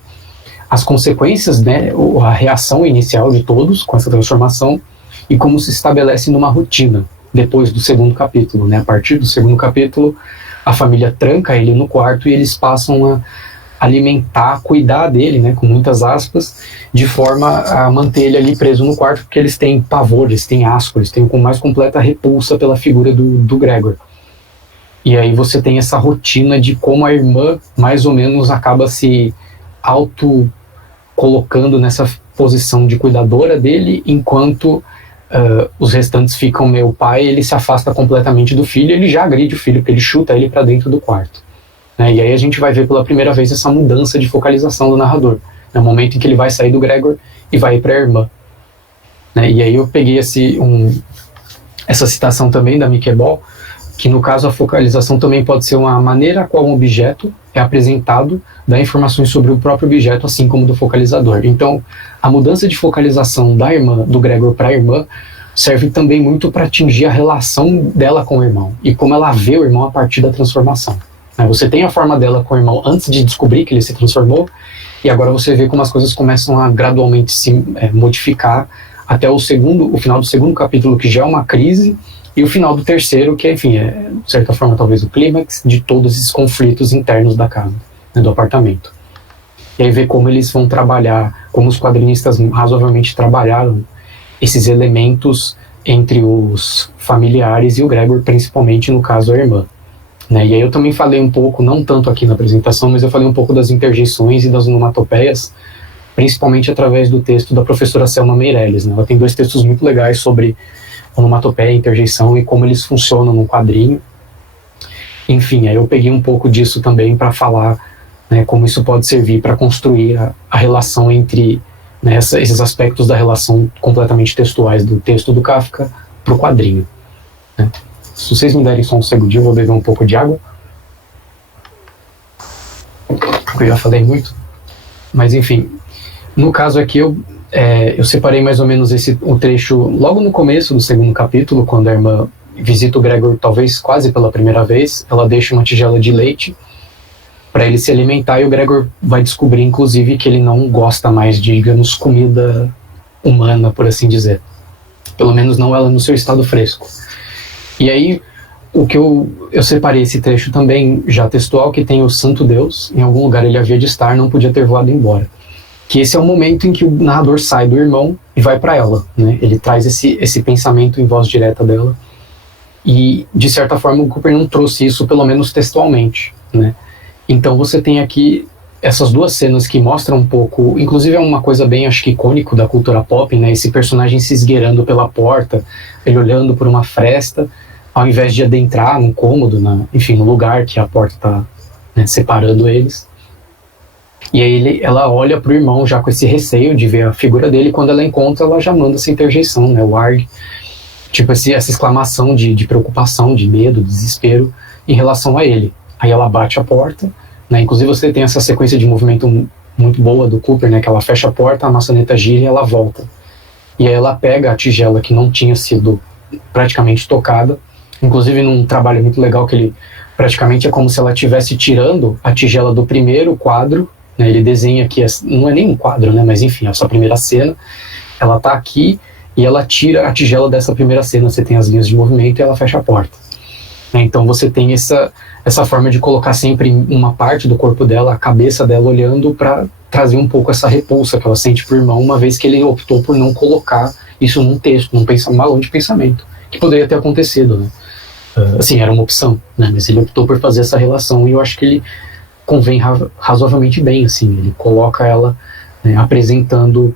as consequências, né, a reação inicial de todos com essa transformação, e como se estabelece numa rotina depois do segundo capítulo, né? A partir do segundo capítulo, a família tranca ele no quarto e eles passam a alimentar, cuidar dele, né, com muitas aspas, de forma a manter ele ali preso no quarto, porque eles têm pavor, eles têm asco, eles têm com mais completa repulsa pela figura do Gregor. E aí você tem essa rotina de como a irmã mais ou menos acaba se colocando nessa posição de cuidadora dele, enquanto os restantes ficam meio pai, ele se afasta completamente do filho, ele já agride o filho, porque ele chuta ele para dentro do quarto, né? E aí a gente vai ver pela primeira vez essa mudança de focalização do narrador, no momento em que ele vai sair do Gregor e vai ir para a irmã, né? E aí eu peguei essa citação também da Mickey Ball, que no caso a focalização também pode ser uma maneira a qual um objeto é apresentado, dá informações sobre o próprio objeto, assim como do focalizador. Então, a mudança de focalização da irmã, do Gregor para a irmã, serve também muito para atingir a relação dela com o irmão, e como ela vê o irmão a partir da transformação. Você tem a forma dela com o irmão antes de descobrir que ele se transformou, e agora você vê como as coisas começam a gradualmente se modificar, até o final do segundo capítulo, que já é uma crise, e o final do terceiro, que enfim, de certa forma talvez o clímax de todos esses conflitos internos da casa, né, do apartamento. E aí ver como eles vão trabalhar, como os quadrinistas razoavelmente trabalharam esses elementos entre os familiares e o Gregor, principalmente no caso a irmã, né? E aí eu também falei um pouco, não tanto aqui na apresentação, mas eu falei um pouco das interjeições e das onomatopeias, principalmente através do texto da professora Selma Meirelles, né? Ela tem 2 textos muito legais sobre onomatopeia, interjeição e como eles funcionam no quadrinho. Enfim, aí eu peguei um pouco disso também para falar, né, como isso pode servir para construir a relação entre, né, esses aspectos da relação completamente textuais do texto do Kafka para o quadrinho, né. Se vocês me derem só um segundinho, eu vou beber um pouco de água. Eu já falei muito. Mas enfim, no caso aqui eu separei mais ou menos o trecho logo no começo do segundo capítulo, quando a irmã visita o Gregor talvez quase pela primeira vez. Ela deixa uma tigela de leite para ele se alimentar, e o Gregor vai descobrir inclusive que ele não gosta mais de, digamos, comida humana, por assim dizer. Pelo menos não ela no seu estado fresco. E aí, o que eu separei esse trecho também já textual, que tem o Santo Deus, em algum lugar ele havia de estar, não podia ter voado embora. Que esse é o momento em que o narrador sai do irmão e vai para ela, né? Ele traz esse pensamento em voz direta dela. E, de certa forma, o Cooper não trouxe isso, pelo menos textualmente, né? Então você tem aqui essas duas cenas que mostram um pouco, inclusive é uma coisa bem, acho que icônico da cultura pop, né? Esse personagem se esgueirando pela porta, ele olhando por uma fresta, ao invés de adentrar num cômodo, enfim, no lugar que a porta está, né, separando eles. E aí ela olha pro irmão já com esse receio de ver a figura dele, e quando ela encontra, ela já manda essa interjeição, né? O arg, tipo essa exclamação de preocupação, de medo, desespero em relação a ele. Aí ela bate a porta, né? Inclusive você tem essa sequência de movimento muito boa do Cooper, né? Que ela fecha a porta, a maçaneta gira e ela volta. E aí ela pega a tigela que não tinha sido praticamente tocada, inclusive num trabalho muito legal que ele praticamente é como se ela estivesse tirando a tigela do primeiro quadro, né? Ele desenha aqui, não é nem um quadro, né? Mas enfim, essa primeira cena, ela tá aqui e ela tira a tigela dessa primeira cena, você tem as linhas de movimento e ela fecha a porta. Então você tem essa forma de colocar sempre uma parte do corpo dela, a cabeça dela olhando, para trazer um pouco essa repulsa que ela sente pro irmão, uma vez que ele optou por não colocar isso num texto, num balão de pensamento, que poderia ter acontecido, né? Assim, era uma opção, né? Mas ele optou por fazer essa relação, e eu acho que ele convém razoavelmente bem, assim, ele coloca ela, né, apresentando,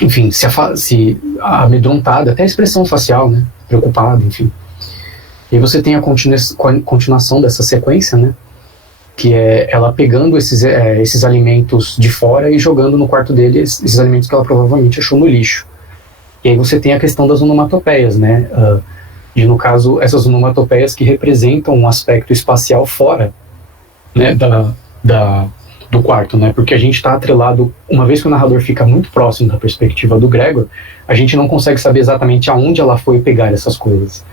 enfim, se amedrontada, até a expressão facial, né, preocupada, enfim. E você tem a continuação dessa sequência, né, que é ela pegando esses alimentos de fora e jogando no quarto dele esses alimentos que ela provavelmente achou no lixo. E aí você tem a questão das onomatopeias, né, e no caso essas onomatopeias que representam um aspecto espacial fora, né, do quarto, né, porque a gente está atrelado, uma vez que o narrador fica muito próximo da perspectiva do Gregor, a gente não consegue saber exatamente aonde ela foi pegar essas coisas,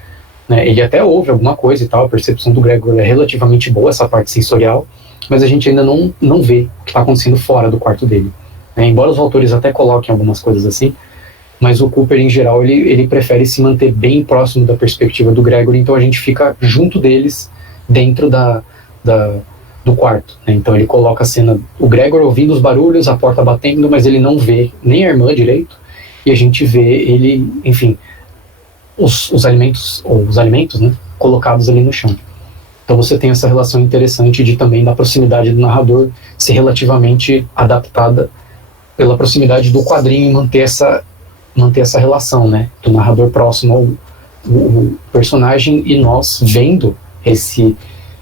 né. Ele até ouve alguma coisa e tal, a percepção do Gregor é relativamente boa, essa parte sensorial, mas a gente ainda não vê o que está acontecendo fora do quarto dele, né. Embora os autores até coloquem algumas coisas assim, mas o Cooper, em geral, ele prefere se manter bem próximo da perspectiva do Gregor, então a gente fica junto deles dentro do quarto, né? Então ele coloca a cena, o Gregor ouvindo os barulhos, a porta batendo, mas ele não vê nem a irmã direito, e a gente vê ele, enfim, os alimentos, né, colocados ali no chão. Então você tem essa relação interessante de também da proximidade do narrador ser relativamente adaptada pela proximidade do quadrinho e manter essa relação, né, do narrador próximo ao personagem e nós vendo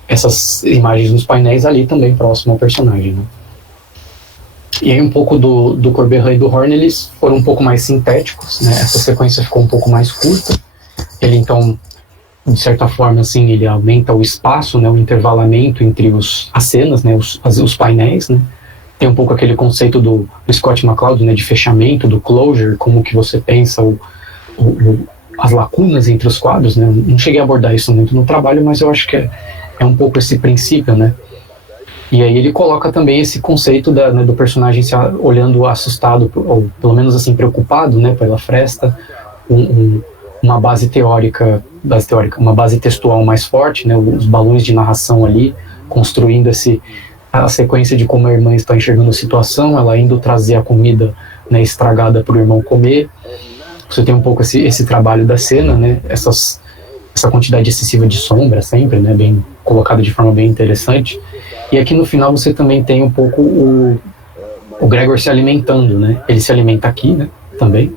essas imagens nos painéis ali também próximo ao personagem, né. E aí um pouco do Corberan e do Horn, eles foram um pouco mais sintéticos, né, essa sequência ficou um pouco mais curta, ele então, de certa forma, assim, ele aumenta o espaço, né, o intervalamento entre as cenas, né, os painéis, né. Tem um pouco aquele conceito do Scott McCloud, né, de fechamento, do closure, como que você pensa as lacunas entre os quadros, né. Não cheguei a abordar isso muito no trabalho, mas eu acho que é um pouco esse princípio, né. E aí ele coloca também esse conceito né, do personagem se olhando assustado, ou pelo menos assim preocupado, né, pela fresta, uma base teórica, uma base textual mais forte, né, os balões de narração ali, construindo a sequência de como a irmã está enxergando a situação, ela indo trazer a comida, né, estragada para o irmão comer. Você tem um pouco esse trabalho da cena, né, essa quantidade excessiva de sombra sempre, né, bem colocada de forma bem interessante. E aqui no final você também tem um pouco o Gregor se alimentando, né, ele se alimenta aqui, né, também.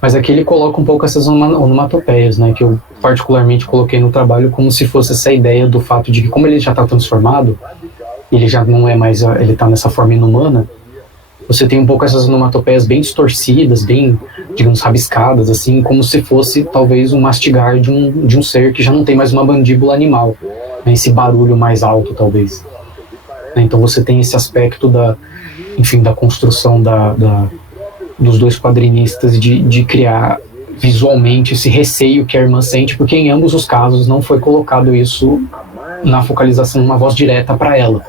Mas aqui ele coloca um pouco essas onomatopeias, né, que eu particularmente coloquei no trabalho como se fosse essa ideia do fato de que, como ele já está transformado, ele já não é mais, ele está nessa forma inumana, você tem um pouco essas onomatopeias bem distorcidas, bem, digamos, rabiscadas, assim, como se fosse talvez um mastigar de um ser que já não tem mais uma mandíbula animal, né, esse barulho mais alto, talvez. Então você tem esse aspecto da construção dos dois quadrinistas de criar visualmente esse receio que a irmã sente, porque em ambos os casos não foi colocado isso na focalização, uma voz direta para ela.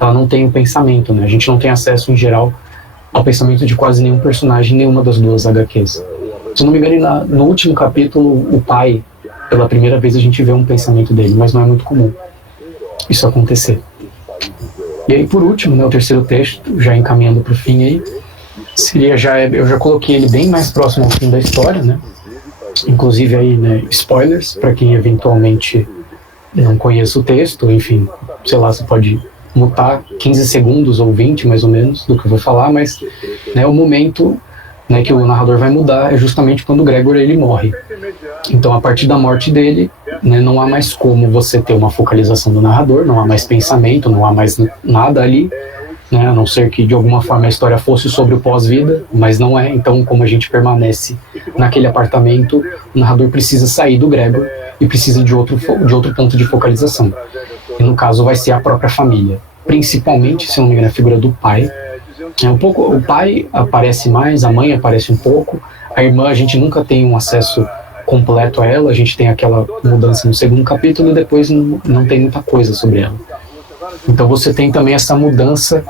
Ela não tem o pensamento, né? A gente não tem acesso, em geral, ao pensamento de quase nenhum personagem em nenhuma das duas HQs. Se eu não me engano, no último capítulo, o pai, pela primeira vez a gente vê um pensamento dele, mas não é muito comum isso acontecer. E aí, por último, né, o terceiro texto, já encaminhando para o fim aí, eu já coloquei ele bem mais próximo ao fim da história, né? Inclusive aí, né, spoilers, para quem eventualmente não conheça o texto, enfim, sei lá, você pode mutar 15 segundos ou 20 mais ou menos do que eu vou falar, mas, né, o momento, né, que o narrador vai mudar é justamente quando o Gregor ele morre. Então, a partir da morte dele, né, não há mais como você ter uma focalização do narrador, não há mais pensamento, não há mais nada ali, né, a não ser que de alguma forma a história fosse sobre o pós-vida, mas não é. Então, como a gente permanece naquele apartamento, o narrador precisa sair do Gregor e precisa de outro ponto de focalização. E no caso vai ser a própria família, principalmente, se não me engano, a figura do pai. O pai aparece mais, a mãe aparece um pouco, a irmã a gente nunca tem um acesso completo a ela, a gente tem aquela mudança no segundo capítulo e depois não tem muita coisa sobre ela. Então você tem também essa mudança,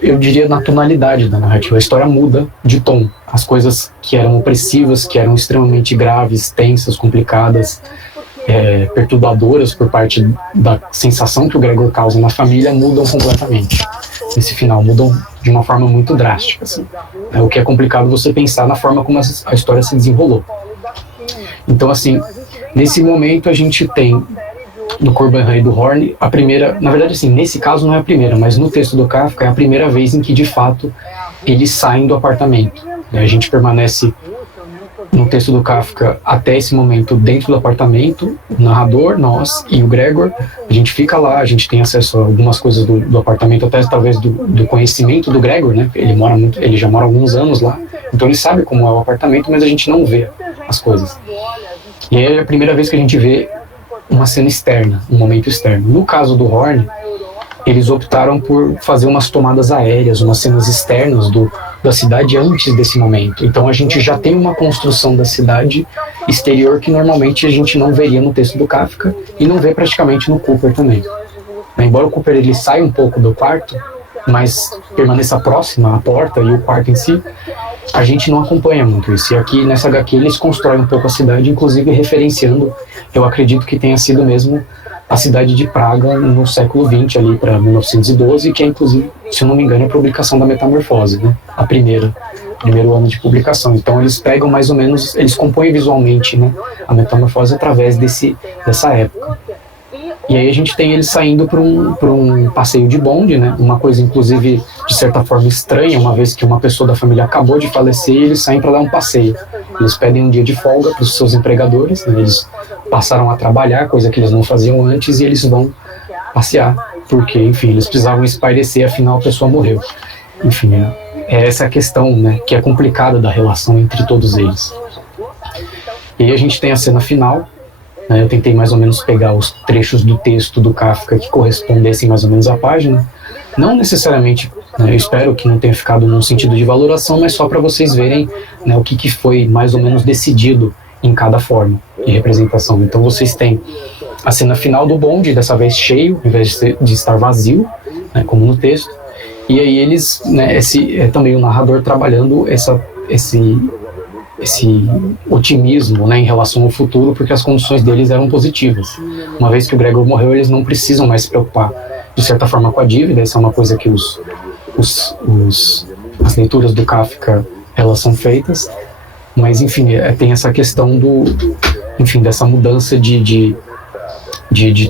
eu diria, na tonalidade da narrativa. A história muda de tom. As coisas que eram opressivas, que eram extremamente graves, tensas, complicadas, perturbadoras por parte da sensação que o Gregor causa na família, mudam completamente. Nesse final, mudam de uma forma muito drástica. Assim. O que é complicado você pensar na forma como a história se desenrolou. Então, assim, nesse momento a gente tem do Corban e do Horn, a primeira, na verdade, assim, nesse caso não é a primeira, mas no texto do Kafka é a primeira vez em que, de fato, eles saem do apartamento. A gente permanece no texto do Kafka até esse momento dentro do apartamento, o narrador, nós e o Gregor, a gente fica lá, a gente tem acesso a algumas coisas do apartamento, até talvez do conhecimento do Gregor, né? Ele já mora há alguns anos lá, então ele sabe como é o apartamento, mas a gente não vê as coisas. E aí é a primeira vez que a gente vê uma cena externa, um momento externo. No caso do Horn, eles optaram por fazer umas tomadas aéreas, umas cenas externas da cidade antes desse momento. Então a gente já tem uma construção da cidade exterior que normalmente a gente não veria no texto do Kafka e não vê praticamente no Cooper também. Embora o Cooper ele saia um pouco do quarto, mas permaneça próxima à porta e o quarto em si, a gente não acompanha muito isso. E aqui nessa HQ eles constroem um pouco a cidade, inclusive referenciando, eu acredito que tenha sido mesmo a cidade de Praga no século XX, ali para 1912, que é inclusive, se eu não me engano, a publicação da Metamorfose, né? Primeiro ano de publicação. Então eles pegam mais ou menos, eles compõem visualmente, né, a Metamorfose através dessa época. E aí a gente tem eles saindo para um passeio de bonde, né? Uma coisa, inclusive, de certa forma estranha, uma vez que uma pessoa da família acabou de falecer e eles saem para dar um passeio. Eles pedem um dia de folga para os seus empregadores, né? Eles passaram a trabalhar, coisa que eles não faziam antes, e eles vão passear, porque, enfim, eles precisavam espairecer, afinal a pessoa morreu. Enfim, é essa a questão, né, que é complicada da relação entre todos eles. E aí a gente tem a cena final. Eu tentei mais ou menos pegar os trechos do texto do Kafka que correspondessem mais ou menos à página. Não necessariamente, né, eu espero que não tenha ficado num sentido de valoração, mas só para vocês verem, né, o que foi mais ou menos decidido em cada forma de representação. Então vocês têm a cena final do bonde, dessa vez cheio, ao invés de estar vazio, né, como no texto. E aí eles, né, também o narrador trabalhando esse otimismo, né, em relação ao futuro, porque as condições deles eram positivas. Uma vez que o Gregor morreu, eles não precisam mais se preocupar, de certa forma, com a dívida. Essa é uma coisa que as leituras do Kafka, elas são feitas, mas, enfim, tem essa questão dessa mudança de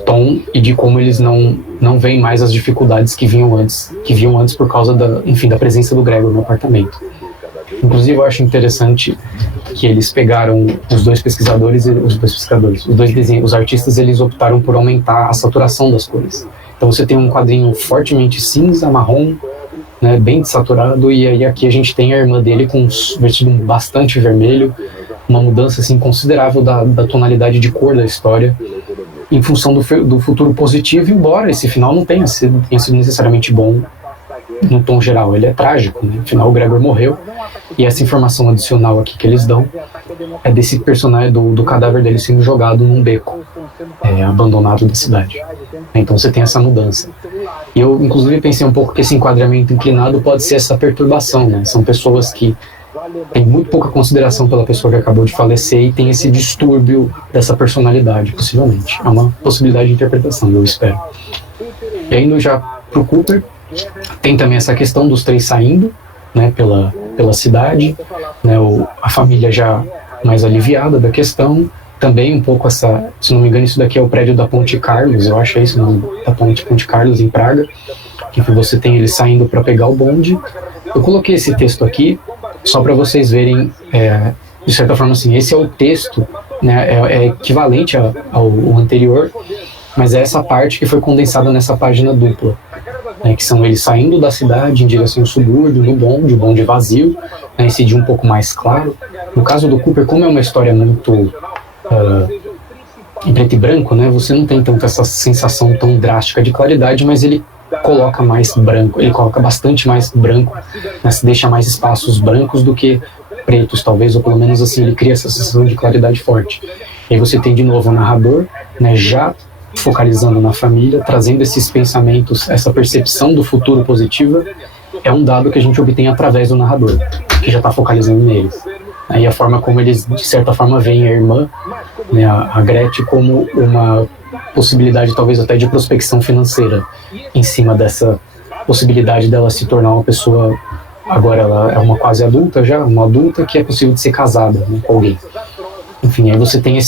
tom e de como eles não veem mais as dificuldades que viam antes por causa da presença do Gregor no apartamento. Inclusive, eu acho interessante que eles pegaram os dois pesquisadores, os artistas, eles optaram por aumentar a saturação das cores. Então você tem um quadrinho fortemente cinza, marrom, né, bem desaturado, e aí aqui a gente tem a irmã dele com um vestido bastante vermelho, uma mudança assim considerável da tonalidade de cor da história, em função do futuro positivo, embora esse final não tenha sido necessariamente bom no tom geral. Ele é trágico, né? Afinal o Gregor morreu, e essa informação adicional aqui que eles dão é desse personagem, do cadáver dele sendo jogado num beco abandonado da cidade. Então você tem essa mudança. E eu inclusive pensei um pouco que esse enquadramento inclinado pode ser essa perturbação, né? São pessoas que têm muito pouca consideração pela pessoa que acabou de falecer e tem esse distúrbio dessa personalidade, possivelmente. É uma possibilidade de interpretação, eu espero. E indo já pro Cooper, tem também essa questão dos três saindo, né, pela cidade, né, a família já mais aliviada da questão, também um pouco essa, se não me engano, isso daqui é o prédio da Ponte Carlos, eu acho isso, da Ponte Carlos em Praga, que você tem eles saindo para pegar o bonde. Eu coloquei esse texto aqui só para vocês verem, de certa forma assim, esse é o texto, né, é equivalente ao anterior, mas é essa parte que foi condensada nessa página dupla, né, que são eles saindo da cidade em direção ao subúrbio, no bonde, o bonde vazio, né, esse dia um pouco mais claro. No caso do Cooper, como é uma história muito em preto e branco, né, você não tem tanto essa sensação tão drástica de claridade, mas ele coloca mais branco, ele coloca bastante mais branco, né, se deixa mais espaços brancos do que pretos, talvez, ou pelo menos assim, ele cria essa sensação de claridade forte. E aí você tem de novo o narrador, né, já focalizando na família, trazendo esses pensamentos, essa percepção do futuro positiva, é um dado que a gente obtém através do narrador, que já está focalizando neles. E a forma como eles, de certa forma, veem a irmã, né, a Gretchen, como uma possibilidade, talvez até de prospecção financeira, em cima dessa possibilidade dela se tornar uma pessoa, agora ela é uma quase adulta já, uma adulta que é possível de ser casada, né, com alguém. Enfim, aí você tem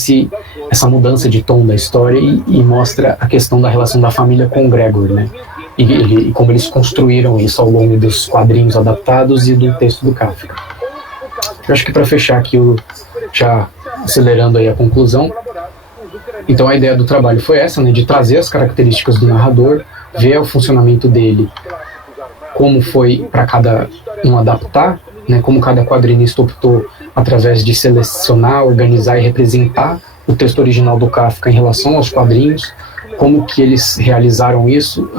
essa mudança de tom da história e mostra a questão da relação da família com o Gregor, né? E como eles construíram isso ao longo dos quadrinhos adaptados e do texto do Kafka. Eu acho que para fechar aqui, já acelerando aí a conclusão, então a ideia do trabalho foi essa, né? De trazer as características do narrador, ver o funcionamento dele, como foi para cada um adaptar, né? Como cada quadrinista optou através de selecionar, organizar e representar o texto original do Kafka em relação aos quadrinhos, como que eles realizaram isso,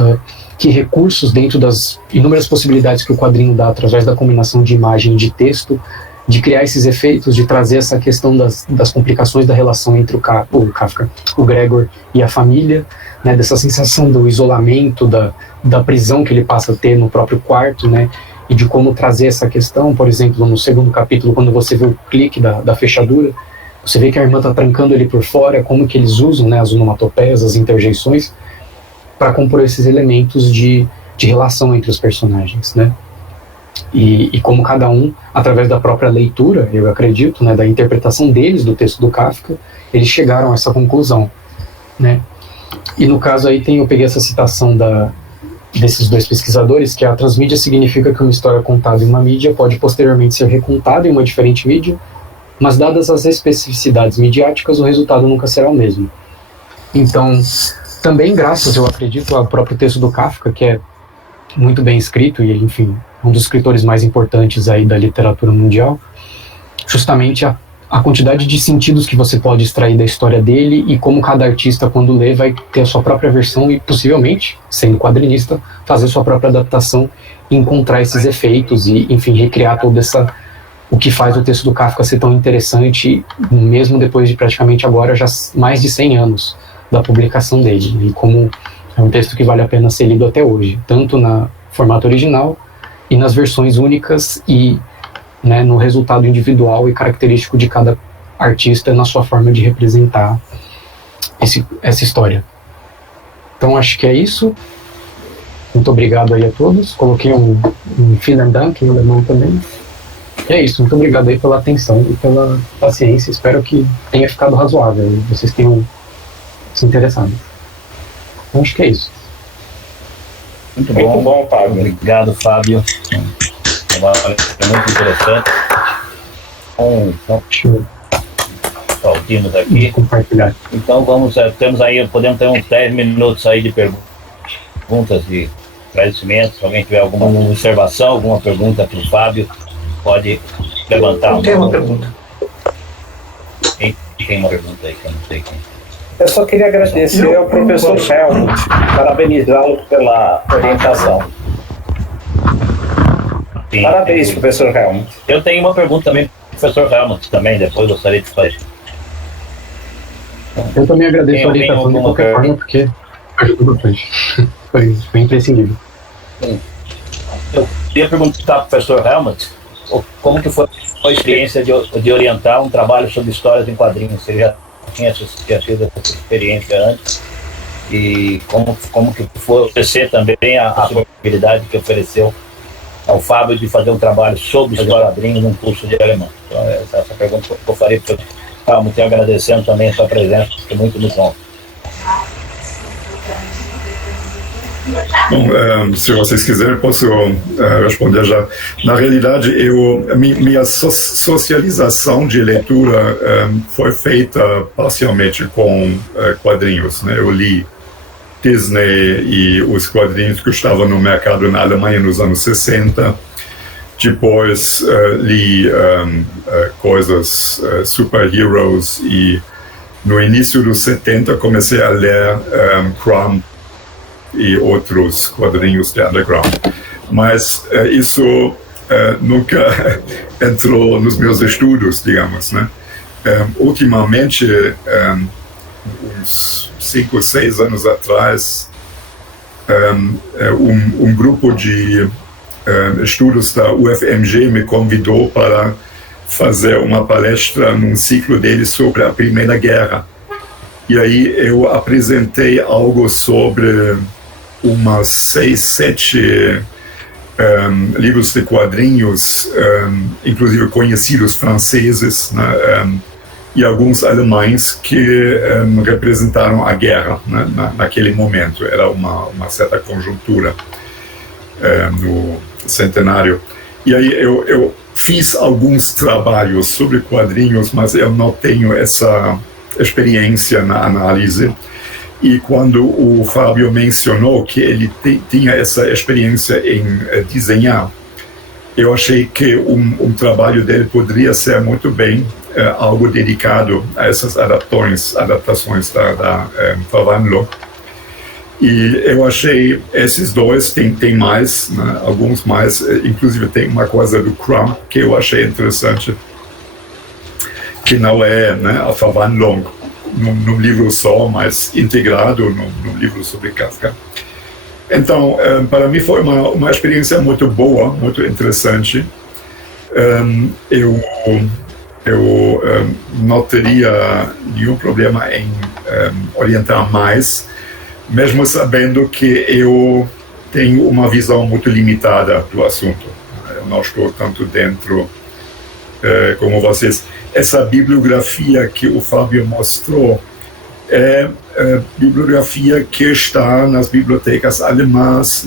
que recursos dentro das inúmeras possibilidades que o quadrinho dá através da combinação de imagem e de texto, de criar esses efeitos, de trazer essa questão das complicações da relação entre o Gregor e a família, né, dessa sensação do isolamento, da prisão que ele passa a ter no próprio quarto, né, e de como trazer essa questão, por exemplo, no segundo capítulo, quando você vê o clique da fechadura, você vê que a irmã está trancando ele por fora, como que eles usam, né, as onomatopeias, as interjeições, para compor esses elementos de relação entre os personagens, né? E como cada um, através da própria leitura, eu acredito, né, da interpretação deles do texto do Kafka, eles chegaram a essa conclusão, né? E no caso aí eu peguei essa citação desses dois pesquisadores, que a transmídia significa que uma história contada em uma mídia pode posteriormente ser recontada em uma diferente mídia, mas dadas as especificidades midiáticas, o resultado nunca será o mesmo. Então, também graças, eu acredito, ao próprio texto do Kafka, que é muito bem escrito, e enfim, um dos escritores mais importantes aí da literatura mundial, justamente a quantidade de sentidos que você pode extrair da história dele e como cada artista, quando lê, vai ter a sua própria versão e, possivelmente, sendo quadrinista, fazer sua própria adaptação e encontrar esses efeitos e, enfim, recriar toda o que faz o texto do Kafka ser tão interessante, mesmo depois de praticamente agora já mais de 100 anos da publicação dele, e como é um texto que vale a pena ser lido até hoje, tanto no formato original e nas versões únicas e, né, no resultado individual e característico de cada artista na sua forma de representar essa história. Então acho que é isso. Muito obrigado aí a todos. Coloquei um vielen Dank em alemão também. E é isso, muito obrigado aí pela atenção e pela paciência. Espero que tenha ficado razoável e vocês tenham se interessado. Então acho que é isso. Muito bom, Fábio. Obrigado, Fábio. É muito interessante. Saudimos aqui. Compartilhar. Então podemos ter uns 10 minutos aí de perguntas e agradecimentos. Se alguém tiver alguma observação, alguma pergunta para o Fábio, pode levantar. Tem uma pergunta. Tem uma pergunta aí que eu não sei quem. Eu só queria agradecer ao professor Helmut, parabenizá-lo pela orientação. Sim, Parabéns, professor Helmut. Eu tenho uma pergunta também para o professor Helmut também, depois gostaria de fazer. Eu também agradeço a orientação de qualquer forma, porque ajudou bastante. Foi imprescindível. Eu queria perguntar para o professor Helmut como que foi a experiência de orientar um trabalho sobre histórias em quadrinhos. Você já tinha tido essa experiência antes? E como que foi oferecer também a possibilidade que ofereceu ao Fábio de fazer um trabalho sobre os quadrinhos num curso de alemão? Então, essa pergunta que eu faria para o Helmut, agradecendo também a sua presença, foi muito bom. Bom, se vocês quiserem, posso responder já. Na realidade, minha socialização de leitura foi feita parcialmente com quadrinhos, né? Eu li Disney e os quadrinhos que estavam no mercado na Alemanha nos anos 60. Depois li coisas super-heroes e no início dos 70 comecei a ler Crumb e outros quadrinhos de underground. Mas isso nunca entrou nos meus estudos, digamos, né? Ultimamente, uns 5 ou 6 anos atrás, um grupo de estudos da UFMG me convidou para fazer uma palestra num ciclo deles sobre a Primeira Guerra. E aí eu apresentei algo sobre umas 6, 7 livros de quadrinhos, inclusive conhecidos franceses, né, e alguns alemães que representaram a guerra, né, naquele momento. Era uma certa conjuntura no centenário. E aí eu fiz alguns trabalhos sobre quadrinhos, mas eu não tenho essa experiência na análise. E quando o Fábio mencionou que ele tinha essa experiência em desenhar, eu achei que um trabalho dele poderia ser muito bem algo dedicado a essas adaptações da Verwandlung. E eu achei esses dois, tem mais, né, alguns mais, inclusive tem uma coisa do Crumb que eu achei interessante, que não é, né, a Verwandlung num livro só, mas integrado num livro sobre Kafka. Então, para mim foi uma experiência muito boa, muito interessante. Eu não teria nenhum problema em orientar mais, mesmo sabendo que eu tenho uma visão muito limitada do assunto. Eu não estou tanto dentro como vocês. Essa bibliografia que o Fábio mostrou é bibliografia que está nas bibliotecas alemãs,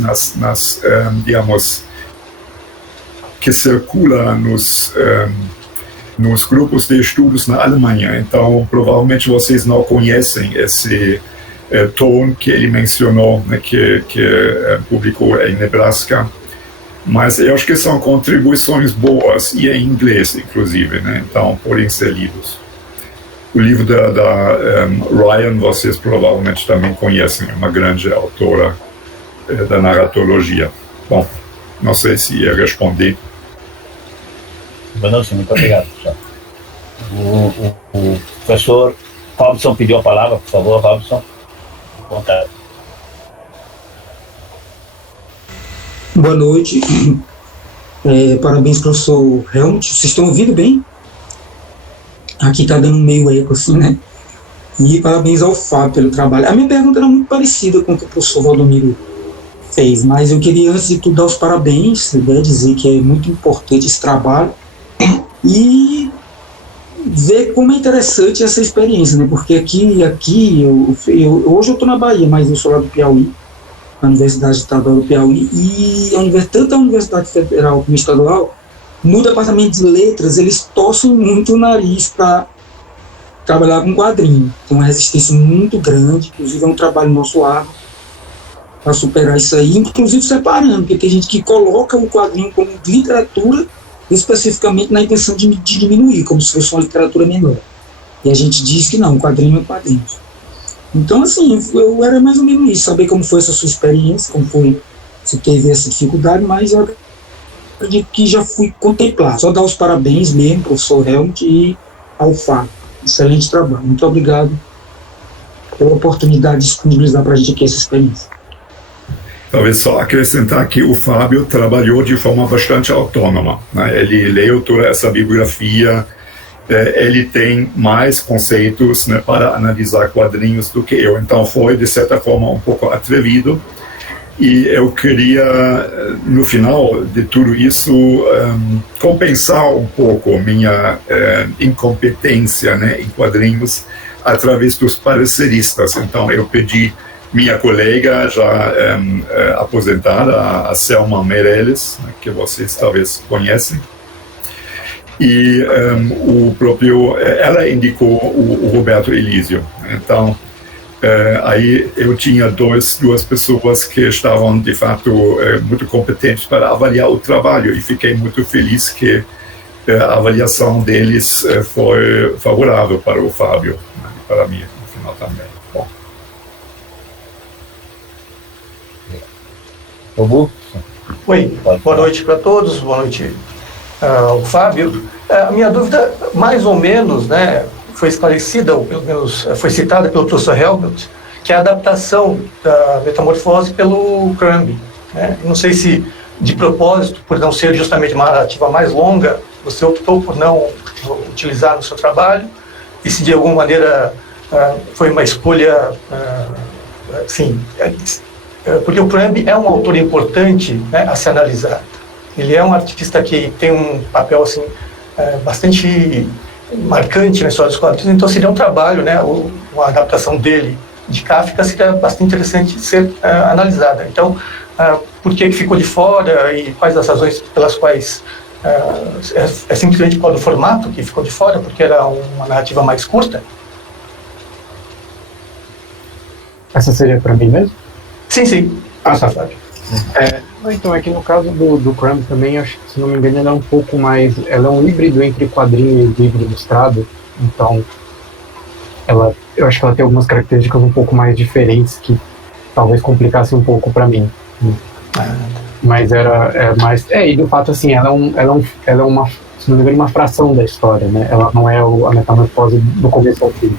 digamos, que circula nos grupos de estudos na Alemanha. Então, provavelmente vocês não conhecem esse tom que ele mencionou, né, que publicou em Nebraska. Mas eu acho que são contribuições boas, e em inglês, inclusive, né? Então podem ser lidos. O livro da Ryan, vocês provavelmente também conhecem, uma grande autora da narratologia. Bom, não sei se ia responder. Não, sim, muito obrigado. O professor Robson pediu a palavra, por favor, Robson. Vontade. Boa noite. Parabéns, professor Helmut. Vocês estão ouvindo bem? Aqui está dando meio eco, assim, né? E parabéns ao Fábio pelo trabalho. A minha pergunta era muito parecida com o que o professor Valdomiro fez, mas eu queria, antes de tudo, dar os parabéns, né, dizer que é muito importante esse trabalho e ver como é interessante essa experiência, né? Porque aqui hoje eu estou na Bahia, mas eu sou lá do Piauí, a Universidade Estadual do Piauí, e tanto a Universidade Federal como a Estadual no departamento de letras, eles torcem muito o nariz para trabalhar com quadrinho. Tem uma resistência muito grande, inclusive é um trabalho nosso árduo para superar isso aí, inclusive separando, porque tem gente que coloca o quadrinho como literatura, especificamente na intenção de diminuir, como se fosse uma literatura menor. E a gente diz que não, o quadrinho é quadrinho. Então, assim, eu era mais ou menos isso, saber como foi essa sua experiência, como foi, se teve essa dificuldade, mas eu acredito que já fui contemplado. Só dar os parabéns mesmo, professor Helmut e ao Fábio. Excelente trabalho. Muito obrigado pela oportunidade de disponibilizar para a gente aqui essa experiência. Talvez só acrescentar que o Fábio trabalhou de forma bastante autônoma, né? Ele leu toda essa bibliografia, ele tem mais conceitos, né, para analisar quadrinhos do que eu, então foi de certa forma um pouco atrevido, e eu queria no final de tudo isso compensar um pouco minha incompetência, né, em quadrinhos através dos pareceristas. Então eu pedi minha colega já aposentada, a Selma Meirelles, né, que vocês talvez conhecem, e ela indicou o Roberto Elísio. Então, aí eu tinha duas pessoas que estavam, de fato, muito competentes para avaliar o trabalho, e fiquei muito feliz que a avaliação deles foi favorável para o Fábio, né, e para mim, no final também. Oi, boa noite para todos, boa noite ao Fábio. A minha dúvida, mais ou menos, né, foi esclarecida, ou pelo menos foi citada pelo professor Helmut, que é a adaptação da Metamorfose pelo Crumb. Né? Não sei se, de propósito, por não ser justamente uma narrativa mais longa, você optou por não utilizar no seu trabalho, e se de alguma maneira foi uma escolha, assim, porque o Crumb é um autor importante, né, a se analisar. Ele é um artista que tem um papel assim, bastante marcante na história dos quadrinhos, então seria um trabalho, né, uma adaptação dele de Kafka seria bastante interessante ser analisada. Então, por que ficou de fora e quais as razões pelas quais é simplesmente por causa do formato que ficou de fora, porque era uma narrativa mais curta? Essa seria para mim mesmo? Sim. Ah, tá. Então, é que no caso do Crumb também, acho que, se não me engano, ela é um pouco mais... Ela é um híbrido entre quadrinho e livro ilustrado. Então, eu acho que ela tem algumas características um pouco mais diferentes que talvez complicassem um pouco para mim. Mas era mais... E do fato, assim, ela é uma, se não me engano, uma fração da história, né? Ela não é a metamorfose do começo ao fim.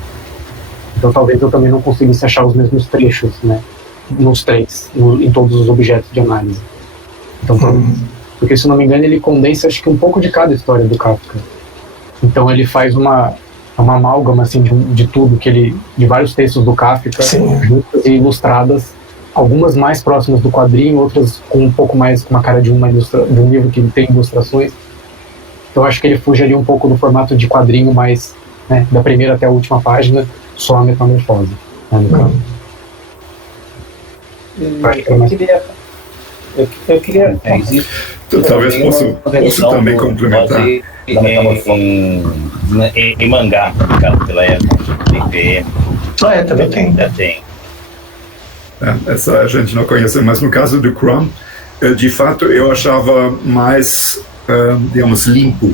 Então, talvez eu também não conseguisse achar os mesmos trechos, né? Nos três, em todos os objetos de análise. Então, porque, se não me engano, ele condensa, acho que um pouco de cada história do Kafka. Então ele faz uma amálgama, assim, de tudo, de vários textos do Kafka, juntas e ilustradas, algumas mais próximas do quadrinho, outras com um pouco mais, com uma cara de um livro que tem ilustrações. Então acho que ele fuge ali um pouco do formato de quadrinho mais, né, da primeira até a última página, só a metamorfose, né, no caso. Eu queria talvez posso também complementar. Em mangá, pela época, também tem. Essa a gente não conhece, mas no caso do Crumb, de fato eu achava mais, digamos, limpo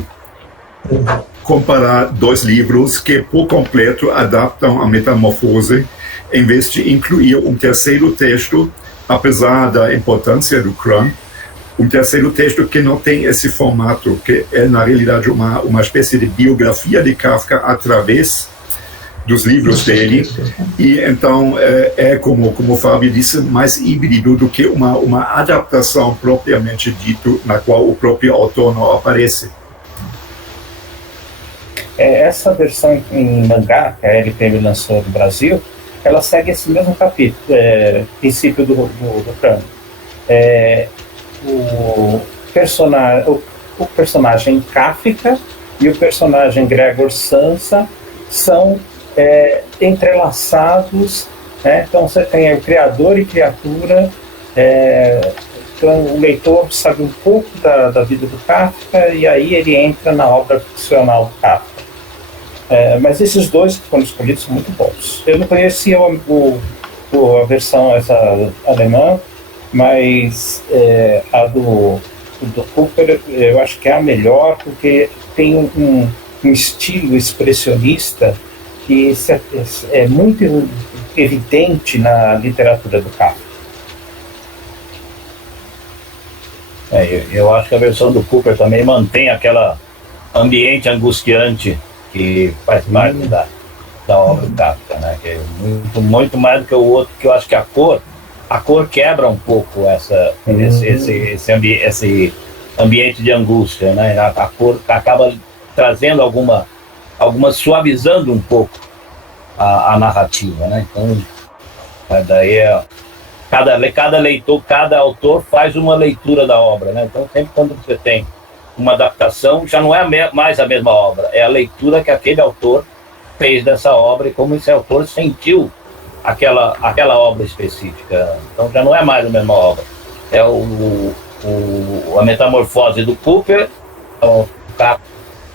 comparar dois livros que por completo adaptam a metamorfose, em vez de incluir um terceiro texto, apesar da importância do Crumb, um terceiro texto que não tem esse formato, que é na realidade uma espécie de biografia de Kafka através dos livros dele, e então como o Fábio disse, mais híbrido do que uma adaptação propriamente dito, na qual o próprio autor não aparece. Essa versão em mangá que a LPM lançou no Brasil, ela segue esse mesmo princípio do Crumb. O personagem Kafka e o personagem Gregor Samsa são entrelaçados, né? Então você tem o criador e criatura Então, o leitor sabe um pouco da vida do Kafka e aí ele entra na obra ficcional do Kafka. Mas esses dois que foram escolhidos são muito bons. Eu não conhecia a versão essa alemã, mas a do Cooper eu acho que é a melhor, porque tem um estilo expressionista que é muito evidente na literatura do Kafka. Eu acho que a versão do Cooper também mantém aquela ambiente angustiante que faz parte da obra do Kafka, né? Que é muito mais do que o outro, que eu acho que a cor quebra um pouco esse ambiente de angústia, né? A cor acaba trazendo suavizando um pouco a narrativa, né? Então, daí cada leitor, cada autor faz uma leitura da obra, né? Então, sempre quando você tem uma adaptação, já não é mais a mesma obra, é a leitura que aquele autor fez dessa obra e como esse autor sentiu aquela obra específica. Então, já não é mais a mesma obra. É a metamorfose do Cooper,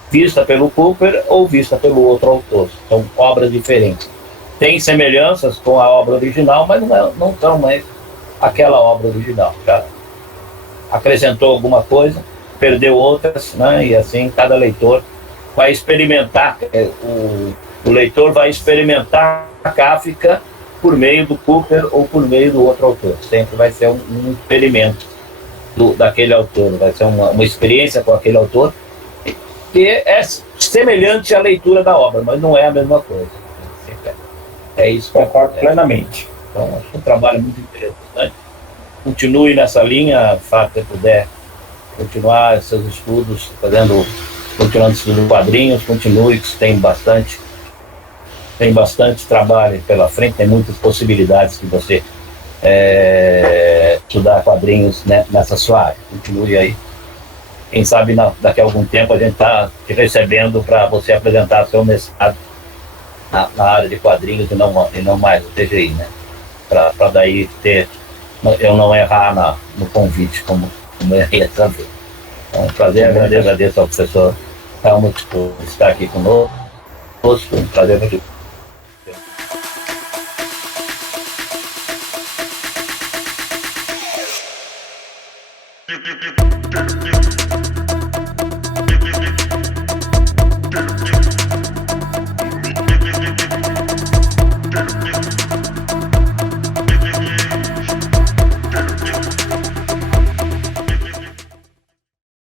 vista pelo Cooper ou vista pelo outro autor. São obras diferentes. Tem semelhanças com a obra original, mas não são mais aquela obra original. Já acrescentou alguma coisa, perdeu outras, né? E assim cada leitor vai experimentar, o leitor vai experimentar a Kafka por meio do Cooper ou por meio do outro autor. Sempre vai ser um experimento daquele autor, vai ser uma experiência com aquele autor que é semelhante à leitura da obra, mas não é a mesma coisa. É isso, concordo plenamente. Então, acho um trabalho muito interessante. Continue nessa linha, Fábio, se puder continuar seus estudos, continuando estudando quadrinhos, continue, que tem bastante trabalho pela frente, tem muitas possibilidades de você estudar quadrinhos, né, nessa sua área. Continue aí. Quem sabe daqui a algum tempo a gente está te recebendo para você apresentar seu mestrado na área de quadrinhos e não mais no TGI, né? Para daí eu não errar no convite como eu ia saber. Então, um prazer, agradeço ao professor Helmut por estar aqui conosco, um prazer muito